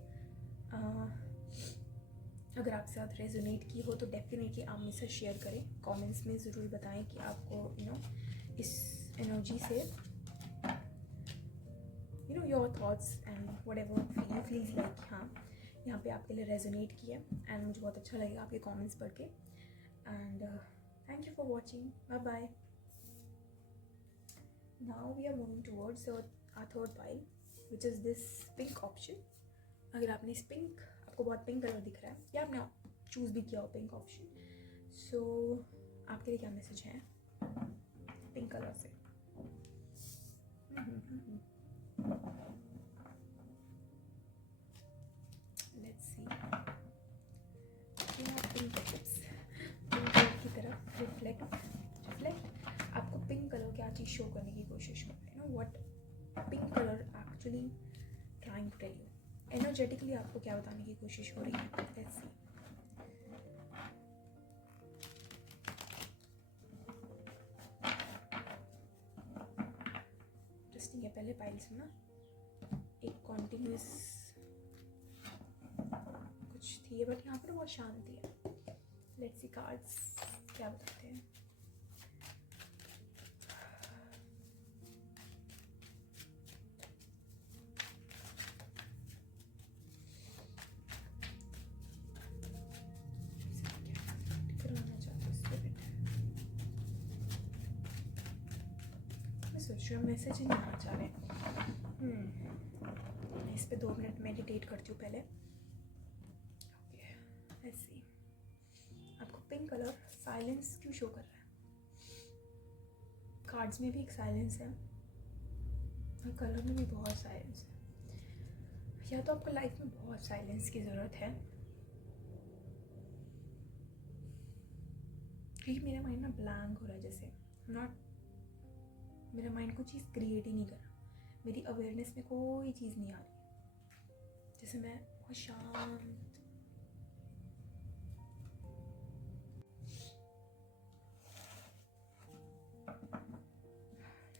अगर आपके साथ रेजोनेट की हो तो डेफिनेटली आप मुझसे शेयर करें, कमेंट्स में ज़रूर बताएं कि आपको इस एनर्जी से your thoughts and what ever you feels like, हाँ यहाँ पे आपके लिए रेजोनेट किया, एंड मुझे बहुत अच्छा लगेगा आपके कमेंट्स पढ़ के। And thank you for watching, bye bye. Now we are moving towards our third pile, which is this pink option. अगर आपने इस पिंक, आपको बहुत पिंक कलर दिख रहा है या आपने चूज़ भी किया हो पिंक ऑप्शन, सो आपके लिए क्या मैसेज है पिंक कलर से? लेट्स सी पिंक कलर की तरफ रिफ्लेक्ट आपको पिंक कलर क्या चीज़ शो करने की कोशिश कर रहे हैं, what pink colour actually trying to tell you, energetically आपको क्या बताने की कोशिश हो रही है। Let's see. इंटरेस्टिंग है, पहले पाइल से ना एक कॉन्टिन्यूस कुछ थी, बट यहाँ पर बहुत शांति है। लेट्स सी कार्ड्स क्या बताते हैं। सोच रही हूँ मैसेज ही नहीं आना चाह रहे। मैं इस पे 2 मिनट मेडिटेट करती हूँ पहले। ओके, ऐसी आपको पिंक कलर साइलेंस क्यों शो कर रहा है? कार्ड्स में भी एक साइलेंस है और कलर में भी बहुत साइलेंस है। या तो आपको लाइफ में बहुत साइलेंस की ज़रूरत है, क्योंकि मेरा माइंड ना ब्लैंक हो रहा है, जैसे नॉट, मेरा माइंड कोई चीज़ क्रिएट ही नहीं कर रहा, मेरी अवेयरनेस में कोई चीज़ नहीं आ रही, जैसे मैं बहुत शांत।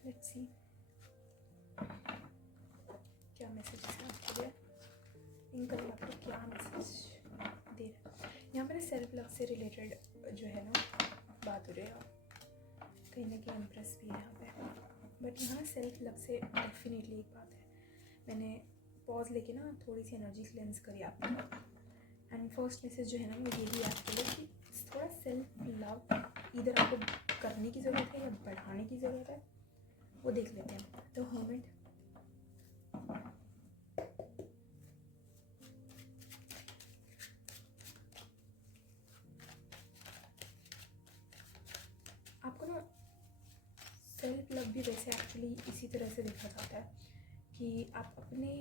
लेट्स सी क्या मैसेज है आपके लिए, इन कलर आपको क्या मैसेज दे रहा है। यहाँ पर सेल्फ लव से रिलेटेड जो है ना बात हो रही है, कहीं ना कहीं इम्प्रेस भी है यहाँ पे, बट यहाँ सेल्फ लव से डेफिनेटली एक बात है। मैंने पॉज लेके ना थोड़ी सी एनर्जी क्लेंस करी आपकी, एंड फर्स्ट मैसेज जो है ना वो यही आपके लिए कि थोड़ा सेल्फ लव इधर आपको करने की ज़रूरत है या बढ़ाने की ज़रूरत है, वो देख लेते हैं। तो हर्मिट, आपको ना सेल्फ लव भी वैसे एक्चुअली इसी तरह से देखा जाता है कि आप अपने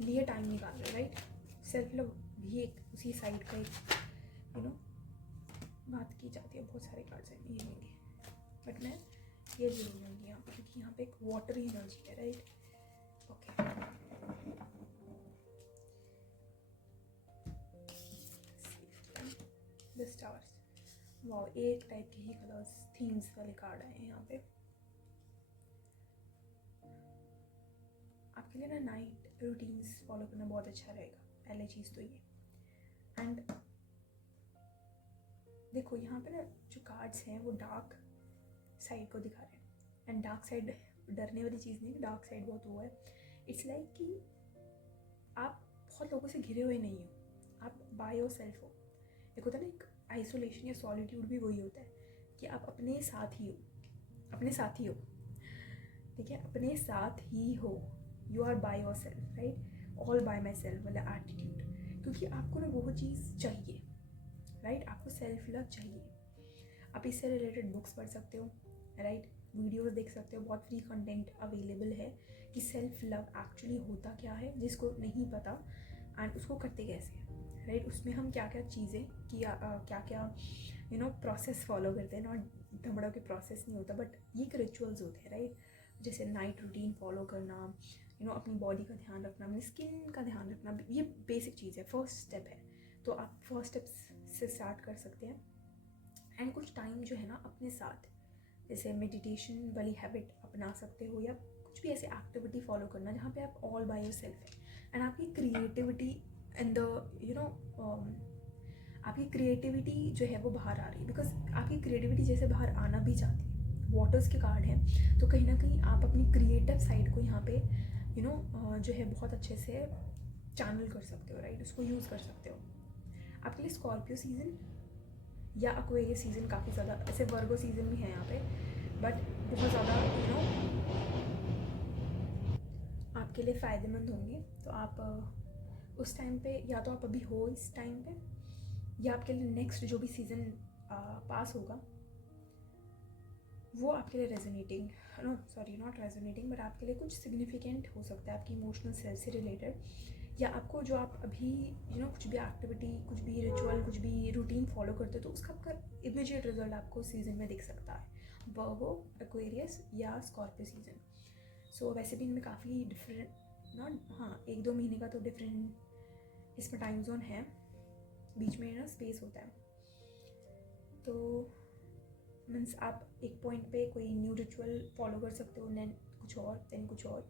लिए टाइम निकाल रहे हो, राइट। सेल्फ लव भी एक उसी साइड का एक बात की जाती है। बहुत सारे कार्ड्स हैं ये होंगे, बट मैं ये जरूर लूँगी यहाँ पे, क्योंकि यहाँ पे एक वाटरी एनर्जी है, right. Okay, the stars, wow, एक टाइप के ही कलर्स थीम्स वाले कार्ड आए हैं यहाँ पे। आपके लिए ना नाइट रूटीन्स फॉलो करना बहुत अच्छा रहेगा, पहली चीज़ तो ये। एंड देखो यहाँ पे ना जो कार्ड्स हैं वो डार्क साइड को दिखा रहे हैं। एंड डार्क साइड डरने वाली चीज़ नहीं, डार्क साइड बहुत वो है। इट्स लाइक कि आप बहुत लोगों से घिरे हुए नहीं हो, आप बाय योर सेल्फ हो। एक होता है ना एक आइसोलेशन या सॉलिट्यूड भी वही होता है कि आप अपने साथ ही हो, अपने साथ ही हो, ठीक है, अपने साथ ही हो। You are by yourself, right, all by myself वाला एटीट्यूड। क्योंकि आपको ना वो चीज़ चाहिए, राइट, आपको सेल्फ लव चाहिए। आप इससे रिलेटेड बुक्स पढ़ सकते हो, राइट, वीडियोस देख सकते हो, बहुत फ्री कंटेंट अवेलेबल है कि सेल्फ लव एक्चुअली होता क्या है, जिसको नहीं पता, एंड उसको करते कैसे हैं, राइट। उसमें हम क्या क्या चीज़ें क्या क्या प्रोसेस फॉलो करते हैं। नॉट धमड़ों के प्रोसेस नहीं होता, बट ये एक रिचुअल्स होते हैं, राइट। जैसे नाइट रूटीन फॉलो करना, अपनी बॉडी का ध्यान रखना, अपनी स्किन का ध्यान रखना, ये बेसिक चीज़ है, फर्स्ट स्टेप है। तो आप फर्स्ट स्टेप से स्टार्ट कर सकते हैं। एंड कुछ टाइम जो है ना अपने साथ, जैसे मेडिटेशन वाली हैबिट अपना सकते हो, या कुछ भी ऐसी एक्टिविटी फॉलो करना जहाँ पे आप ऑल बाय योर सेल्फ है। एंड आपकी क्रिएटिविटी एंड आपकी क्रिएटिविटी जो है वो बाहर आ रही है, बिकॉज आपकी क्रिएटिविटी जैसे बाहर आना भी चाहती है। वाटर्स के कार्ड हैं, तो कहीं ना कहीं आप अपनी क्रिएटिव साइड को यहाँ पे जो है बहुत अच्छे से चैनल कर सकते हो, राइट, उसको यूज़ कर सकते हो। आपके लिए स्कॉर्पियो सीज़न या एक्वेरियस सीज़न काफ़ी ज़्यादा, ऐसे वर्गो सीज़न भी है यहाँ पे, बट बहुत ज़्यादा आपके लिए फ़ायदेमंद होंगे। तो आप उस टाइम पे, या तो आप अभी हो इस टाइम पे, या आपके लिए नेक्स्ट जो भी सीज़न पास होगा वो आपके लिए रेजोनेटिंग, नॉट रेजोनेटिंग, बट आपके लिए कुछ सिग्निफिकेंट हो सकता है, आपकी इमोशनल सेल्फ से रिलेटेड, या आपको जो आप अभी कुछ भी एक्टिविटी, कुछ भी रिचुअल, कुछ भी रूटीन फॉलो करते हो, तो उसका आपका इमीडिएट रिजल्ट आपको सीज़न में दिख सकता है, वर्गो, एक्वेरियस या स्कॉर्पियो सीज़न। सो वैसे भी इनमें काफ़ी डिफरेंट, 1-2 महीने का तो डिफरेंट इसमें टाइम जोन है, बीच में ना स्पेस होता है। तो मीन्स आप एक पॉइंट पे कोई न्यू रिचुअल फॉलो कर सकते हो, देन कुछ और, देन कुछ और।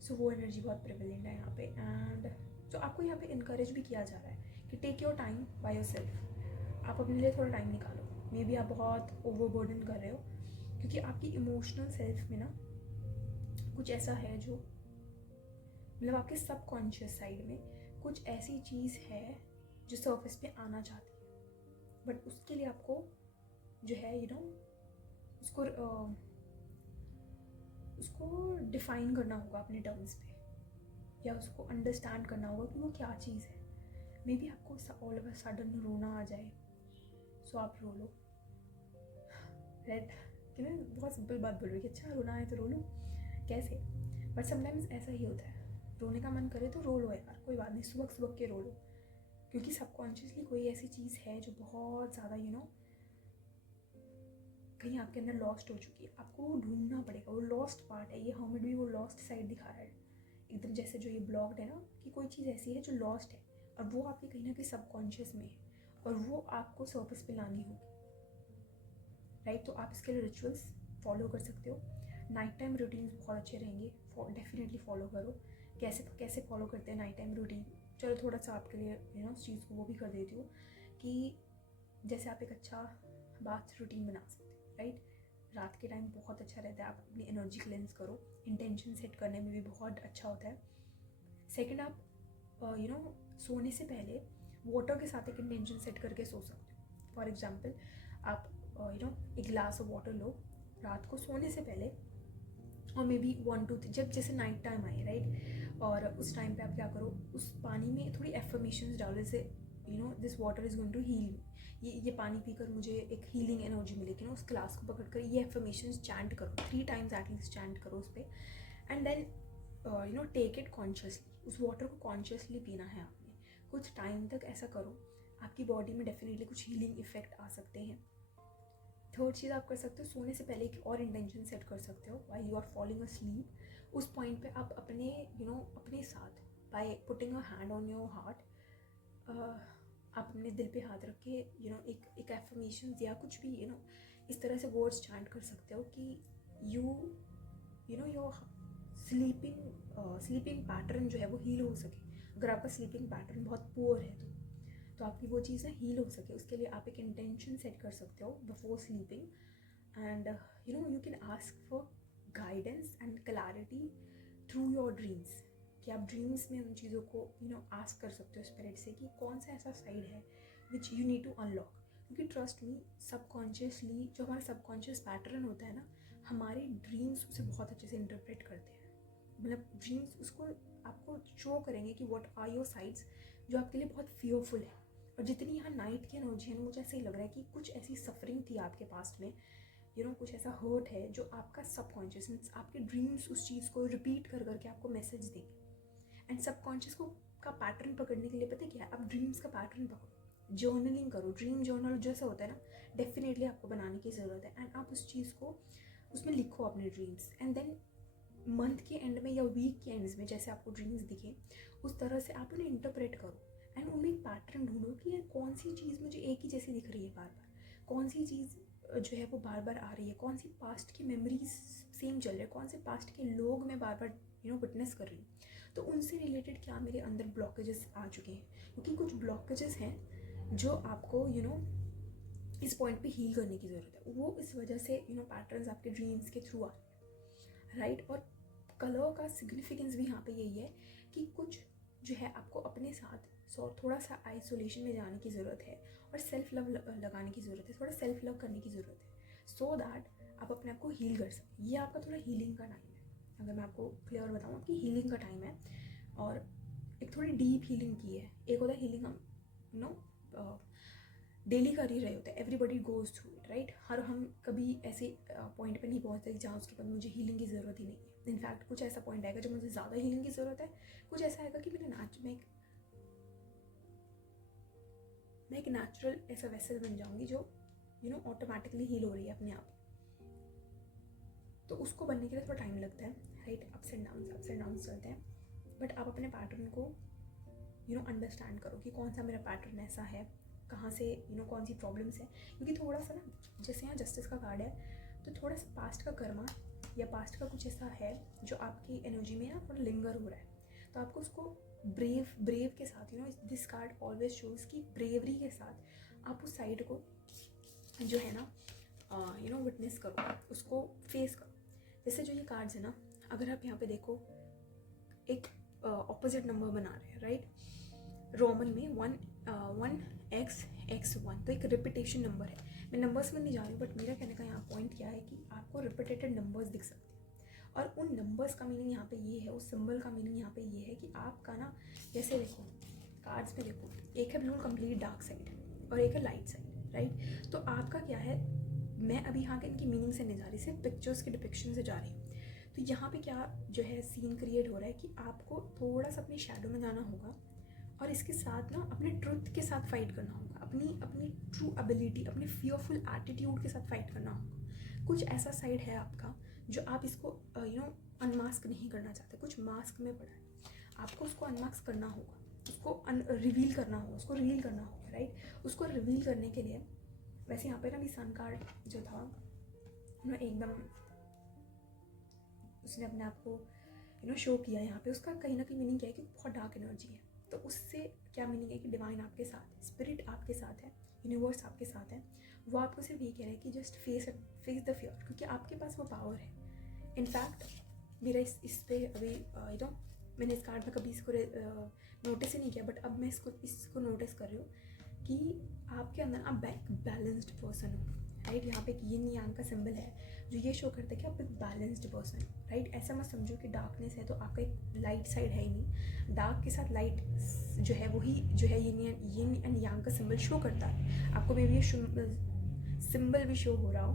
सो वो एनर्जी बहुत प्रिवेलेंट है यहाँ पे। एंड तो आपको यहाँ पे इनकरेज भी किया जा रहा है कि take your time by yourself. आप अपने लिए थोड़ा टाइम निकालो। मे बी आप बहुत ओवरबर्डन कर रहे हो, क्योंकि आपकी इमोशनल सेल्फ में ना कुछ ऐसा है जो, मतलब आपके सबकॉन्शियस साइड में कुछ ऐसी चीज़ है जो सरफेस पे आना चाहती है, बट उसके लिए आपको जो है उसको डिफ़ाइन करना होगा अपने टर्म्स पे, या उसको अंडरस्टैंड करना होगा कि वो क्या चीज़ है। मे बी आपको ऑल ऑफ अ सडन रोना आ जाए, सो आप रो लो, राइट, कि ना बहुत सिंपल बात बोल रही है कि अच्छा रोना है तो रो लो, कैसे, बट समटाइम्स ऐसा ही होता है, रोने का मन करे तो रो लो यार, कोई बात नहीं, सुबह के रो लो, क्योंकि सबकॉन्शियसली कोई ऐसी चीज़ है जो बहुत ज़्यादा कहीं आपके अंदर लॉस्ट हो चुकी है, आपको वो ढूंढना पड़ेगा, वो लॉस्ट पार्ट है। ये हर्मिट भी वो लॉस्ट साइड दिखा रहा है एकदम, जैसे जो ये ब्लॉक्ड है ना, कि कोई चीज़ ऐसी है जो लॉस्ट है और वो आपके कहीं ना कहीं सबकॉन्शियस में है, और वो आपको सर्फेस पे लानी होगी, राइट। तो आप इसके लिए रिचुअल्स फॉलो कर सकते हो। नाइट टाइम रूटीन्स बहुत अच्छे रहेंगे, डेफिनेटली फॉलो करो। कैसे फॉलो करते हैं नाइट टाइम रूटीन, चलो थोड़ा सा आपके लिए उस चीज़ को वो भी कर देती हूँ कि जैसे आप एक अच्छा बाथ रूटीन बना सकते हो, राइट। रात के टाइम बहुत अच्छा रहता है, आप अपनी एनर्जी क्लेंस करो, इंटेंशन सेट करने में भी बहुत अच्छा होता है। सेकंड, आप सोने से पहले वाटर के साथ एक इंटेंशन सेट करके सो सकते हो। फॉर एग्जांपल, आप एक ग्लास ऑफ वाटर लो रात को सोने से पहले, और मे बी 1 to 3 जब जैसे नाइट टाइम आए, राइट, और उस टाइम पे आप क्या करो, उस पानी में थोड़ी एफर्मेशंस डालो, जैसे this water is going to heal, ये पानी पीकर मुझे एक हीलिंग एनर्जी मिलेगी ना। उस ग्लास को पकड़ कर ये एफर्मेशंस चैंट करो, 3 times एटलीस्ट चैंट करो उस पर, and then take it consciously. उस वाटर को कॉन्शियसली पीना है आपने, कुछ टाइम तक ऐसा करो, आपकी बॉडी में डेफिनेटली कुछ हीलिंग इफेक्ट आ सकते हैं। थर्ड चीज़ आप कर सकते हो, सोने से पहले एक और इंटेंशन सेट कर सकते हो while you are falling asleep. उस पॉइंट पे आप अपने अपने साथ, by putting a hand on your heart, आप अपने दिल पे हाथ रख के एक एफर्मेशंस या कुछ भी इस तरह से वर्ड्स चैंट कर सकते हो कि you know your sleeping pattern जो है वो हील हो सके। अगर आपका स्लीपिंग पैटर्न बहुत पुअर है तो आपकी वो चीज़ ना हील हो सके, उसके लिए आप एक इंटेंशन सेट कर सकते हो before sleeping. And you can ask for guidance and clarity through your dreams, कि आप ड्रीम्स में उन चीज़ों को आस्क कर सकते हो स्पिरिट से कि कौन सा ऐसा साइड है which you need to unlock. क्योंकि ट्रस्ट मी, सबकॉन्शियसली जो हमारा सबकॉन्शियस पैटर्न होता है ना, हमारे ड्रीम्स उसे बहुत अच्छे से इंटरप्रेट करते हैं। मतलब ड्रीम्स उसको आपको शो करेंगे कि व्हाट आर योर साइड्स जो आपके लिए बहुत फियरफुल है। और जितनी यहाँ नाइट की एनर्जी है ना, मुझे ऐसे ही लग रहा है कि कुछ ऐसी सफरिंग थी आपके पास्ट में, कुछ ऐसा हर्ट है जो आपका सबकॉन्शियस मीन्स आपके ड्रीम्स उस चीज़ को रिपीट कर करके आपको मैसेज देंगे। एंड सबकॉन्शियस को का पैटर्न पकड़ने के लिए पता है क्या है, आप ड्रीम्स का पैटर्न पकड़ो, जर्नलिंग करो। ड्रीम जर्नल जैसा होता है ना, डेफिनेटली आपको बनाने की ज़रूरत है। एंड आप उस चीज़ को उसमें लिखो अपने ड्रीम्स, एंड देन मंथ के एंड में या वीक के एंड्स में जैसे आपको ड्रीम्स दिखे उस तरह से आप उन्हें इंटरप्रेट करो। एंड उनमें एक पैटर्न ढूंढो कि यार कौन सी चीज़ मुझे एक ही जैसी दिख रही है बार बार, कौन सी चीज़ जो है वो बार बार आ रही है, कौन सी पास्ट की मेमोरीज सेम चल रही है, कौन से पास्ट के लोग मैं बार बार विटनेस कर रही हूँ। तो उनसे रिलेटेड क्या मेरे अंदर ब्लॉकेजेस आ चुके हैं, क्योंकि कुछ ब्लॉकेजेस हैं जो आपको इस पॉइंट पे हील करने की ज़रूरत है। वो इस वजह से पैटर्न्स आपके ड्रीम्स के थ्रू आ राइट। और कलर का सिग्निफिकेंस भी यहाँ पे यही है कि कुछ जो है आपको अपने साथ थोड़ा सा आइसोलेशन में जाने की ज़रूरत है और सेल्फ लव लगाने की ज़रूरत है, थोड़ा सेल्फ लव करने की ज़रूरत है, सो दैट आप अपने आप को हील कर सकें। ये आपका थोड़ा हीलिंग का टाइम है। अगर मैं आपको क्लियर बताऊँ, आपकी हीलिंग का टाइम है। और एक थोड़ी डीप हीलिंग की है। एक होता है हीलिंग हम डेली कर ही रहे होते हैं, everybody goes through it right. हम कभी ऐसे पॉइंट पे नहीं पहुंचते जहाँ उसके बाद मुझे हीलिंग की ज़रूरत ही नहीं है। इनफैक्ट कुछ ऐसा पॉइंट आएगा जब मुझे ज़्यादा हीलिंग की ज़रूरत है, कुछ ऐसा आएगा कि मैं एक नेचुरल ऐसा वेसल बन जाऊंगी जो ऑटोमेटिकली हील हो रही है अपने आप। तो उसको बनने के लिए थोड़ा टाइम लगता है राइट। अप्स एंड डाउन्स चलते हैं, बट आप अपने पैटर्न को अंडरस्टैंड करो कि कौन सा मेरा पैटर्न ऐसा है, कहाँ से कौन सी प्रॉब्लम्स है। क्योंकि थोड़ा सा ना, जैसे यहाँ जस्टिस का कार्ड है, तो थोड़ा सा पास्ट का कर्मा या पास्ट का कुछ ऐसा है जो आपकी एनर्जी में ना थोड़ा लिंगर हो रहा है। तो आपको उसको ब्रेव के साथ दिस कार्ड ऑलवेज शोज कि ब्रेवरी के साथ आप उस साइड को जो है ना विटनेस करो, उसको फेस करो। जैसे जो ये कार्ड्स है ना, अगर आप यहाँ पे देखो एक ऑपोजिट नंबर बना रहे हैं राइट, रोमन में 1x1, तो एक रिपीटेशन नंबर है। मैं नंबर्स में नहीं जा रही हूँ, बट मेरा कहने का यहाँ पॉइंट क्या है कि आपको रिपीटेटेड नंबर्स दिख सकते हैं। और उन नंबर्स का मीनिंग यहाँ पे ये है, उस सिंबल का मीनिंग यहाँ पे ये है कि आपका ना, जैसे देखो कार्ड्स में देखो, एक है बिल्कुल कंप्लीट डार्क साइड और एक है लाइट साइड राइट। तो आपका क्या है, मैं अभी यहाँ के इनकी मीनिंग से नहीं जा रही, सिर्फ पिक्चर्स के डिपिक्शन से जा रही हूँ। तो यहाँ पे क्या जो है सीन क्रिएट हो रहा है कि आपको थोड़ा सा अपनी शैडो में जाना होगा और इसके साथ ना अपने ट्रुथ के साथ फाइट करना होगा, अपनी ट्रू एबिलिटी, अपने फियरफुल एटीट्यूड के साथ फाइट करना होगा। कुछ ऐसा साइड है आपका जो आप इसको अनमास्क नहीं करना चाहते, कुछ मास्क में पड़ा है, आपको उसको अनमास्क करना होगा, उसको रिवील करना होगा, उसको रिवील करना होगा राइट। उसको रिवील करने के लिए वैसे यहाँ पे ना भी सन कार्ड जो था एकदम उसने अपने आप को शो किया यहाँ पे। उसका कहीं ना कहीं मीनिंग क्या है कि बहुत डार्क एनर्जी है। तो उससे क्या मीनिंग है कि डिवाइन आपके साथ है, स्पिरिट आपके साथ है, यूनिवर्स आपके साथ है। वो आपको सिर्फ ये कह रहे हैं कि जस्ट फेस द फियर, क्योंकि आपके पास वो पावर है। इनफैक्ट मेरा इस पे अभी मैंने इस कार्ड में कभी इसको नोटिस ही नहीं किया, बट अब मैं इसको नोटिस कर रही हूँ कि आपके अंदर आप बैलेंस्ड पर्सन हो राइट। यहाँ पे एक यिन यांग का सिंबल है जो ये शो करता है कि आप एक बैलेंस्ड पर्सन राइट। ऐसा मत समझो कि डार्कनेस है तो आपका एक लाइट साइड है ही नहीं, डार्क के साथ लाइट जो है वही जो है यिन एंड यांग का सिंबल शो करता है। आपको मे भी ये सिंबल भी शो हो रहा हो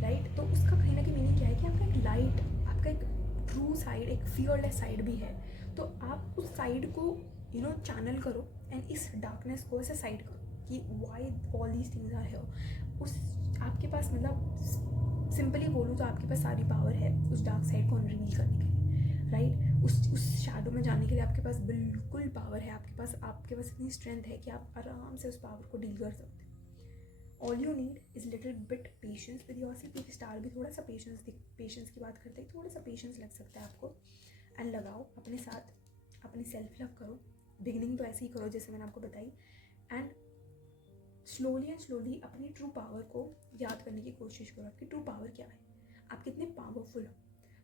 राइट। तो उसका कहीं ना कहीं मीनिंग क्या है कि आपका एक लाइट, आपका एक ट्रू साइड, एक फियरलेस साइड भी है। तो आप उस साइड को चैनल करो एंड इस डार्कनेस को ऐसे साइड करो कि why all these things are here. उस आपके पास मतलब सिंपली बोलूँ तो आपके पास सारी पावर है उस डार्क साइड को रिवील करने के लिए राइट। उस शैडो में जाने के लिए आपके पास बिल्कुल पावर है। आपके पास इतनी स्ट्रेंथ है कि आप आराम से उस पावर को डील कर सकते हैं। All you need is little bit patience with your self. क्योंकि स्टार भी थोड़ा सा पेशेंस की बात करते हैं, थोड़ा सा पेशेंस लग सकता है आपको। एंड लगाओ अपने साथ, अपनी सेल्फ लव करो। बिगिनिंग तो ऐसे ही करो जैसे मैंने आपको बताई, एंड स्लोली अपनी ट्रू पावर को याद करने की कोशिश करो। आपकी ट्रू पावर क्या है, आप कितने पावरफुल हो।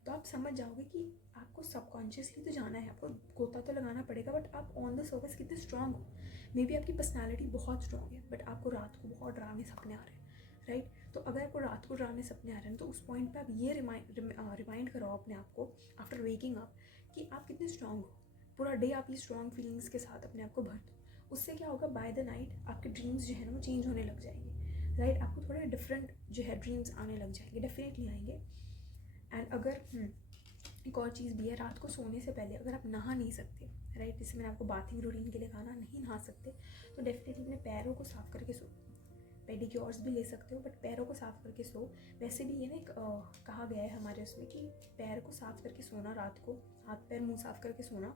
तो आप समझ जाओगे कि आपको सबकॉन्शियसली तो जाना है, आपको गोता तो लगाना पड़ेगा, बट आप ऑन द सर्फेस कितने स्ट्रांग हो। मे बी आपकी पर्सनैलिटी बहुत स्ट्रांग है, बट आपको रात को बहुत डरावने सपने आ रहे हैं, राइट। तो अगर आपको रात को डरावने सपने आ रहे हैं तो उस पॉइंट पे आप ये रिमाइंड करो अपने आप को आफ्टर वेकिंग अप कि आप कितने स्ट्रांग हो। पूरा डे आप ये स्ट्रांग फीलिंग्स के साथ अपने आप को भर दो। उससे क्या होगा, बाय द नाइट आपके ड्रीम्स जो है ना वो चेंज होने लग जाएंगे, राइट। आपको थोड़े डिफरेंट जो है ड्रीम्स आने लग जाएंगे, डेफिनेटली आएंगे। एंड अगर एक और चीज़ भी है, रात को सोने से पहले अगर आप नहा नहीं सकते, राइट, जैसे मैंने आपको बाथिंग रूटीन के लिए कहा ना, नहीं नहा सकते, तो डेफिनेटली अपने पैरों को साफ़ करके सो। पेडिक्योर्स भी ले सकते हो, बट पैरों को साफ़ करके सो। वैसे भी ये ना एक कहा गया है हमारे उसमें कि पैर को साफ़ करके सोना, रात को हाथ पैर मुंह साफ़ करके सोना।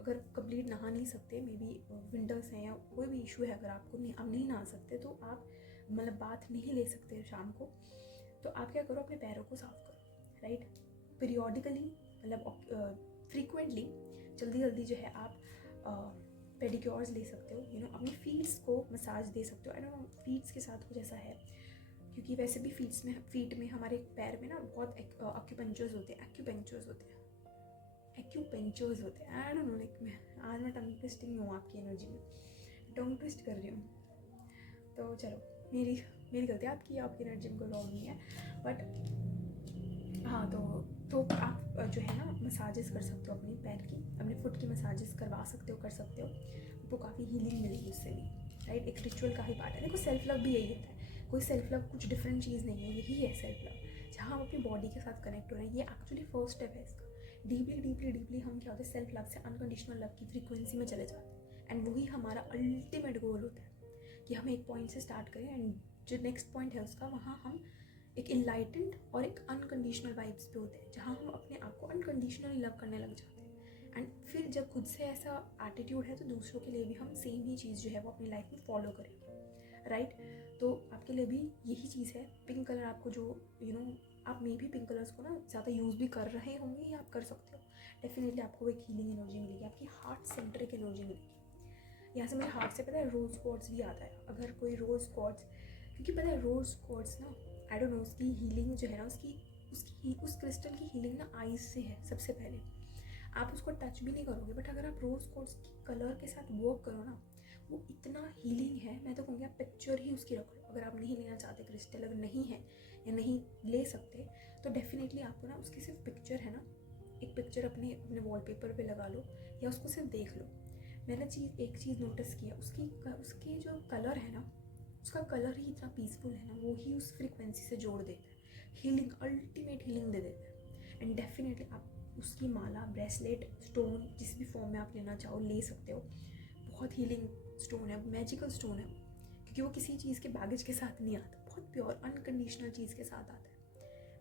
अगर कंप्लीट नहा नहीं सकते, मे बी विंटर्स हैं या कोई भी इशू है, अगर आपको नहीं, आप नहीं नहा सकते, तो आप मतलब बाथ नहीं ले सकते शाम को, तो आप क्या करो, अपने पैरों को साफ़ करो, राइट। पीरियोडिकली मतलब फ्रीक्वेंटली, जल्दी जो है आप पेडिक्योर्स ले सकते हो, यू नो, अपनी फीट्स को मसाज दे सकते हो। आई डोंट नो फीट्स के साथ कुछ ऐसा है, क्योंकि वैसे भी फीट में हमारे पैर में ना बहुत एक्यूपेंचर्स होते हैं, आई डोंट नो, लाइक आज मैं टंग ट्विस्टिंग हूँ आपकी एनर्जी में, टंग ट्विस्ट कर रही हूँ। तो चलो, मेरी गलती है, आपकी एनर्जी में कोई प्रॉब्लम नहीं है, बट हाँ, तो आप जो है ना मसाजेस कर सकते हो अपने पैर की, अपने फुट की मसाजेस करवा सकते हो, कर सकते हो। आपको काफ़ी हीलिंग मिलेगी उससे भी, राइट। एक रिचुअल का ही पार्ट है। देखो, सेल्फ लव भी यही होता है, कोई सेल्फ लव कुछ डिफरेंट चीज़ नहीं है, यही है सेल्फ लव, जहाँ हम अपनी बॉडी के साथ कनेक्ट हो रहे हैं। ये एक्चुअली फर्स्ट स्टेप है इसका। डीपली हम क्या होता है, सेल्फ लव से अनकंडीशनल लव की फ्रीक्वेंसी में चले जाते हैं, एंड वही हमारा अल्टीमेट गोल होता है कि हम एक पॉइंट से स्टार्ट करें, एंड जो नेक्स्ट पॉइंट है उसका, वहाँ हम एक इनलाइटेंड और एक अनकंडीशनल वाइब्स पे होते हैं, जहाँ हम अपने आप को अनकंडीशनली लव करने लग जाते हैं। एंड फिर जब खुद से ऐसा एटीट्यूड है, तो दूसरों के लिए भी हम सेम ही चीज़ जो है वो अपनी लाइफ में फॉलो करेंगे, राइट। तो आपके लिए भी यही चीज़ है। पिंक कलर आपको जो आप मे भी पिंक कलर्स को ना ज़्यादा यूज़ भी कर रहे होंगे, या आप कर सकते हो। डेफिनेटली आपको एक हीलिंग एनर्जी मिलेगी, आपकी हार्ट सेंट्रिक एनर्जी मिलेगी। यहाँ से मुझे हार्ट से पता है रोज़ क्वार्ट्ज भी आता है। अगर कोई रोज़ क्वार्ट्ज, क्योंकि पता है रोज़ क्वार्ट्ज ना, आई डोंट नो, उसकी हीलिंग जो है ना, उस क्रिस्टल की हीलिंग ना आइज़ से है सबसे पहले। आप उसको टच भी नहीं करोगे, बट अगर आप रोज़ क्वार्ट्ज की कलर के साथ वर्क करो ना, वो इतना हीलिंग है। मैं तो कहूँगी आप पिक्चर ही उसकी रख लो। अगर आप नहीं लेना चाहते क्रिस्टल, अगर नहीं है या नहीं ले सकते, तो डेफिनेटली आपको ना उसकी सिर्फ पिक्चर है ना, एक पिक्चर अपने वॉलपेपर पे लगा लो, या उसको सिर्फ देख लो। मैंने एक चीज़ नोटिस किया, उसके जो कलर है ना, उसका कलर ही इतना पीसफुल है ना, वो ही उस फ्रीक्वेंसी से जोड़ देता है, हीलिंग, अल्टीमेट हीलिंग दे देता है। एंड डेफिनेटली आप उसकी माला, ब्रेसलेट, स्टोन, जिस भी फॉर्म में आप लेना चाहो ले सकते हो। बहुत हीलिंग स्टोन है, मैजिकल स्टोन है, क्योंकि वो किसी चीज़ के बैगेज के साथ नहीं आता, बहुत प्योर अनकंडीशनल चीज़ के साथ आता है।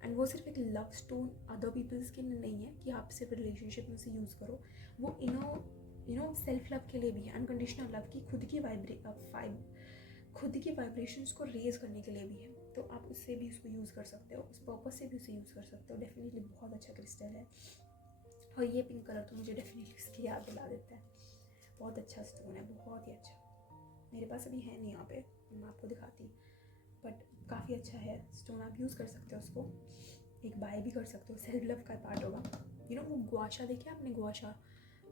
एंड वो सिर्फ एक लव स्टोन अदर पीपल्स के लिए नहीं है कि आप सिर्फ रिलेशनशिप में उसे यूज़ करो, वो सेल्फ लव के लिए भी है, अनकंडीशनल लव की खुद की वाइब्रेशंस को रेज करने के लिए भी है। तो आप उससे भी उसको यूज़ कर सकते हो, उस पर्पज से भी उसे यूज़ कर सकते हो। डेफिनेटली बहुत अच्छा क्रिस्टल है, और ये पिंक कलर तो मुझे डेफिनेटली उसकी याद दिला देता है। बहुत अच्छा स्टोन है, बहुत ही अच्छा। मेरे पास अभी है नहीं यहाँ पे, मैं आपको दिखाती, बट काफ़ी अच्छा है स्टोन। आप यूज़ कर सकते हो उसको, एक बाय भी कर सकते हो, सेल्फ लव का पार्ट होगा। वो गुआशा देखिए आपने, गुआशा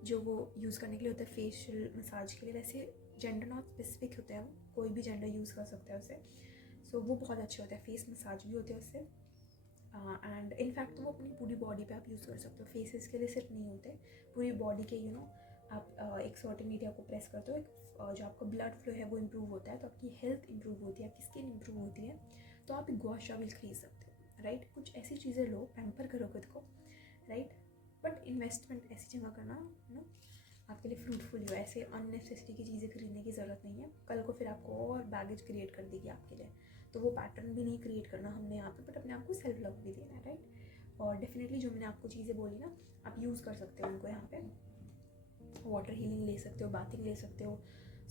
जो वो यूज़ करने के लिए होता है फेशियल मसाज के लिए, वैसे जेंडर नॉट स्पेसिफिक होते हैं, कोई भी जेंडर यूज़ कर सकता है उसे। सो वो बहुत अच्छे होते हैं, फेस मसाज भी होते हैं उससे। एंड इनफैक्ट वो अपनी पूरी बॉडी पे आप यूज़ कर सकते हो, फेसेस के लिए सिर्फ नहीं होते, पूरी बॉडी के आप एक सर्टेन एरिया को प्रेस करते हो, जो आपका ब्लड फ्लो है वो इम्प्रूव होता है, तो आपकी हेल्थ इंप्रूव होती है, आपकी स्किन इंप्रूव होती है। तो आप गुआशा भी खरीद सकते हो, राइट। कुछ ऐसी चीज़ें लो, पैम्पर करो खुद को, राइट। बट इन्वेस्टमेंट ऐसी जगह करना आपके लिए फ्रूटफुल हो। ऐसे अननेसेसरी की चीज़ें खरीदने की ज़रूरत नहीं है, कल को फिर आपको और बैगेज क्रिएट कर देगी आपके लिए। तो वो पैटर्न भी नहीं क्रिएट करना हमने यहाँ पे, बट अपने आप को सेल्फ लव भी देना है, राइट। और डेफिनेटली जो मैंने आपको चीज़ें बोली ना, आप यूज़ कर सकते हो उनको। यहाँ पे वाटर हीलिंग ले सकते हो, बाथिंग ले सकते हो,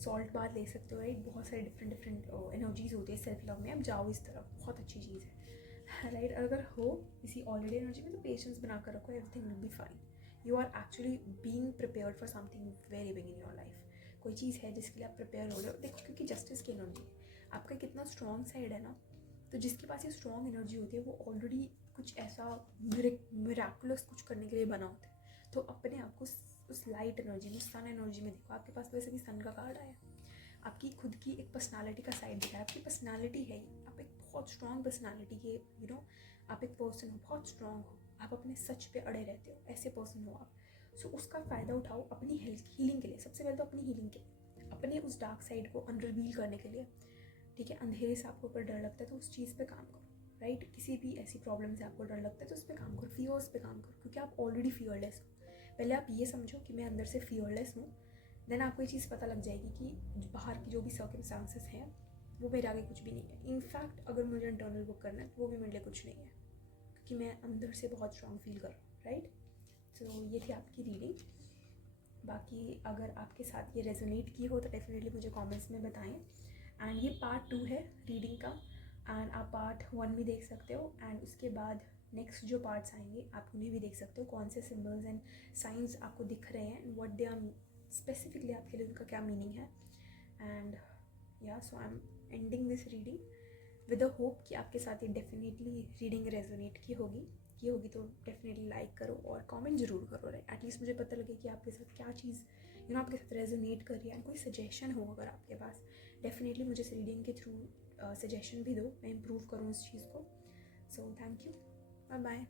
सॉल्ट बाथ ले सकते हो, राइट। बहुत सारी डिफरेंट एनर्जीज होती है सेल्फ लव में, आप जाओ इस तरफ, बहुत अच्छी चीज़ है, राइट। अगर हो इसी ऑलरेडी एनर्जी में तो पेशेंस बना कर रखो, everything will be fine. You are actually being prepared for something very big in your life. कोई चीज़ है जिसके लिए आप प्रिपेयर हो रहे हो, देखो क्योंकि जस्टिस की एनर्जी है, आपका कितना स्ट्रॉन्ग साइड है ना, तो जिसके पास ये स्ट्रॉन्ग एनर्जी होती है वो ऑलरेडी कुछ ऐसा मिराकुलस कुछ करने के लिए बना होता है। तो अपने आप को उस लाइट एनर्जी में, सन एनर्जी में देखो। आपके पास वैसे भी सन का कार्ड आया, आपकी खुद की एक पर्सनालिटी का साइड दिखा है, आपकी पर्सनालिटी है ये, आप एक बहुत स्ट्रॉन्ग पर्सनालिटी के आप एक पर्सन हो, बहुत स्ट्रॉन्ग हो, आप अपने सच पे अड़े रहते हो, ऐसे पर्सन हो आप। सो उसका फ़ायदा उठाओ अपनी हेल्थ हीलिंग के लिए, सबसे पहले तो अपनी हीलिंग के लिए, अपने उस डार्क साइड को अनरिवील करने के लिए, ठीक है। अंधेरे से आपको ऊपर डर लगता है तो उस चीज़ पे काम करो, राइट। किसी भी ऐसी प्रॉब्लम से आपको डर लगता है तो उस पर काम करो, फियर्स पे काम करो, क्योंकि आप ऑलरेडी फियरलेस हो। पहले आप ये समझो कि मैं अंदर से फियरलेस हूँ, देन आपको ये चीज़ पता लग जाएगी कि बाहर की जो भी सर्कमस्टांसेस हैं वो मेरे आगे कुछ भी नहीं है। इनफैक्ट अगर मुझे इंटरनल बुक करना है तो वो भी मेरे लिए कुछ नहीं है, क्योंकि मैं अंदर से बहुत स्ट्रॉन्ग फील कर रहा हूँ, राइट। तो ये थी आपकी रीडिंग। बाकी अगर आपके साथ ये रेजोनेट की हो तो डेफिनेटली मुझे कमेंट्स में बताएं। एंड ये पार्ट 2 है रीडिंग का, एंड आप पार्ट 1 भी देख सकते हो, एंड उसके बाद नेक्स्ट जो पार्ट्स आएंगे आप उन्हें भी देख सकते हो, कौन से सिम्बल्स एंड साइंस आपको दिख रहे हैं and what they are specifically, आपके लिए उनका क्या मीनिंग है। And yeah so I am ending this reading with a hope कि आपके साथ ये डेफिनेटली रीडिंग रेजोनेट की होगी तो डेफिनेटली लाइक करो और कमेंट ज़रूर करो, राइट। एटलीस्ट मुझे पता लगे कि आपके साथ क्या चीज़ आपके साथ रेजोनेट कर रही है। एंड कोई सजेशन हो अगर आपके पास, डेफिनेटली मुझे इस रीडिंग के थ्रू सजेशन भी दो, मैं इम्प्रूव करूँ इस चीज़ को। So thank you, bye bye.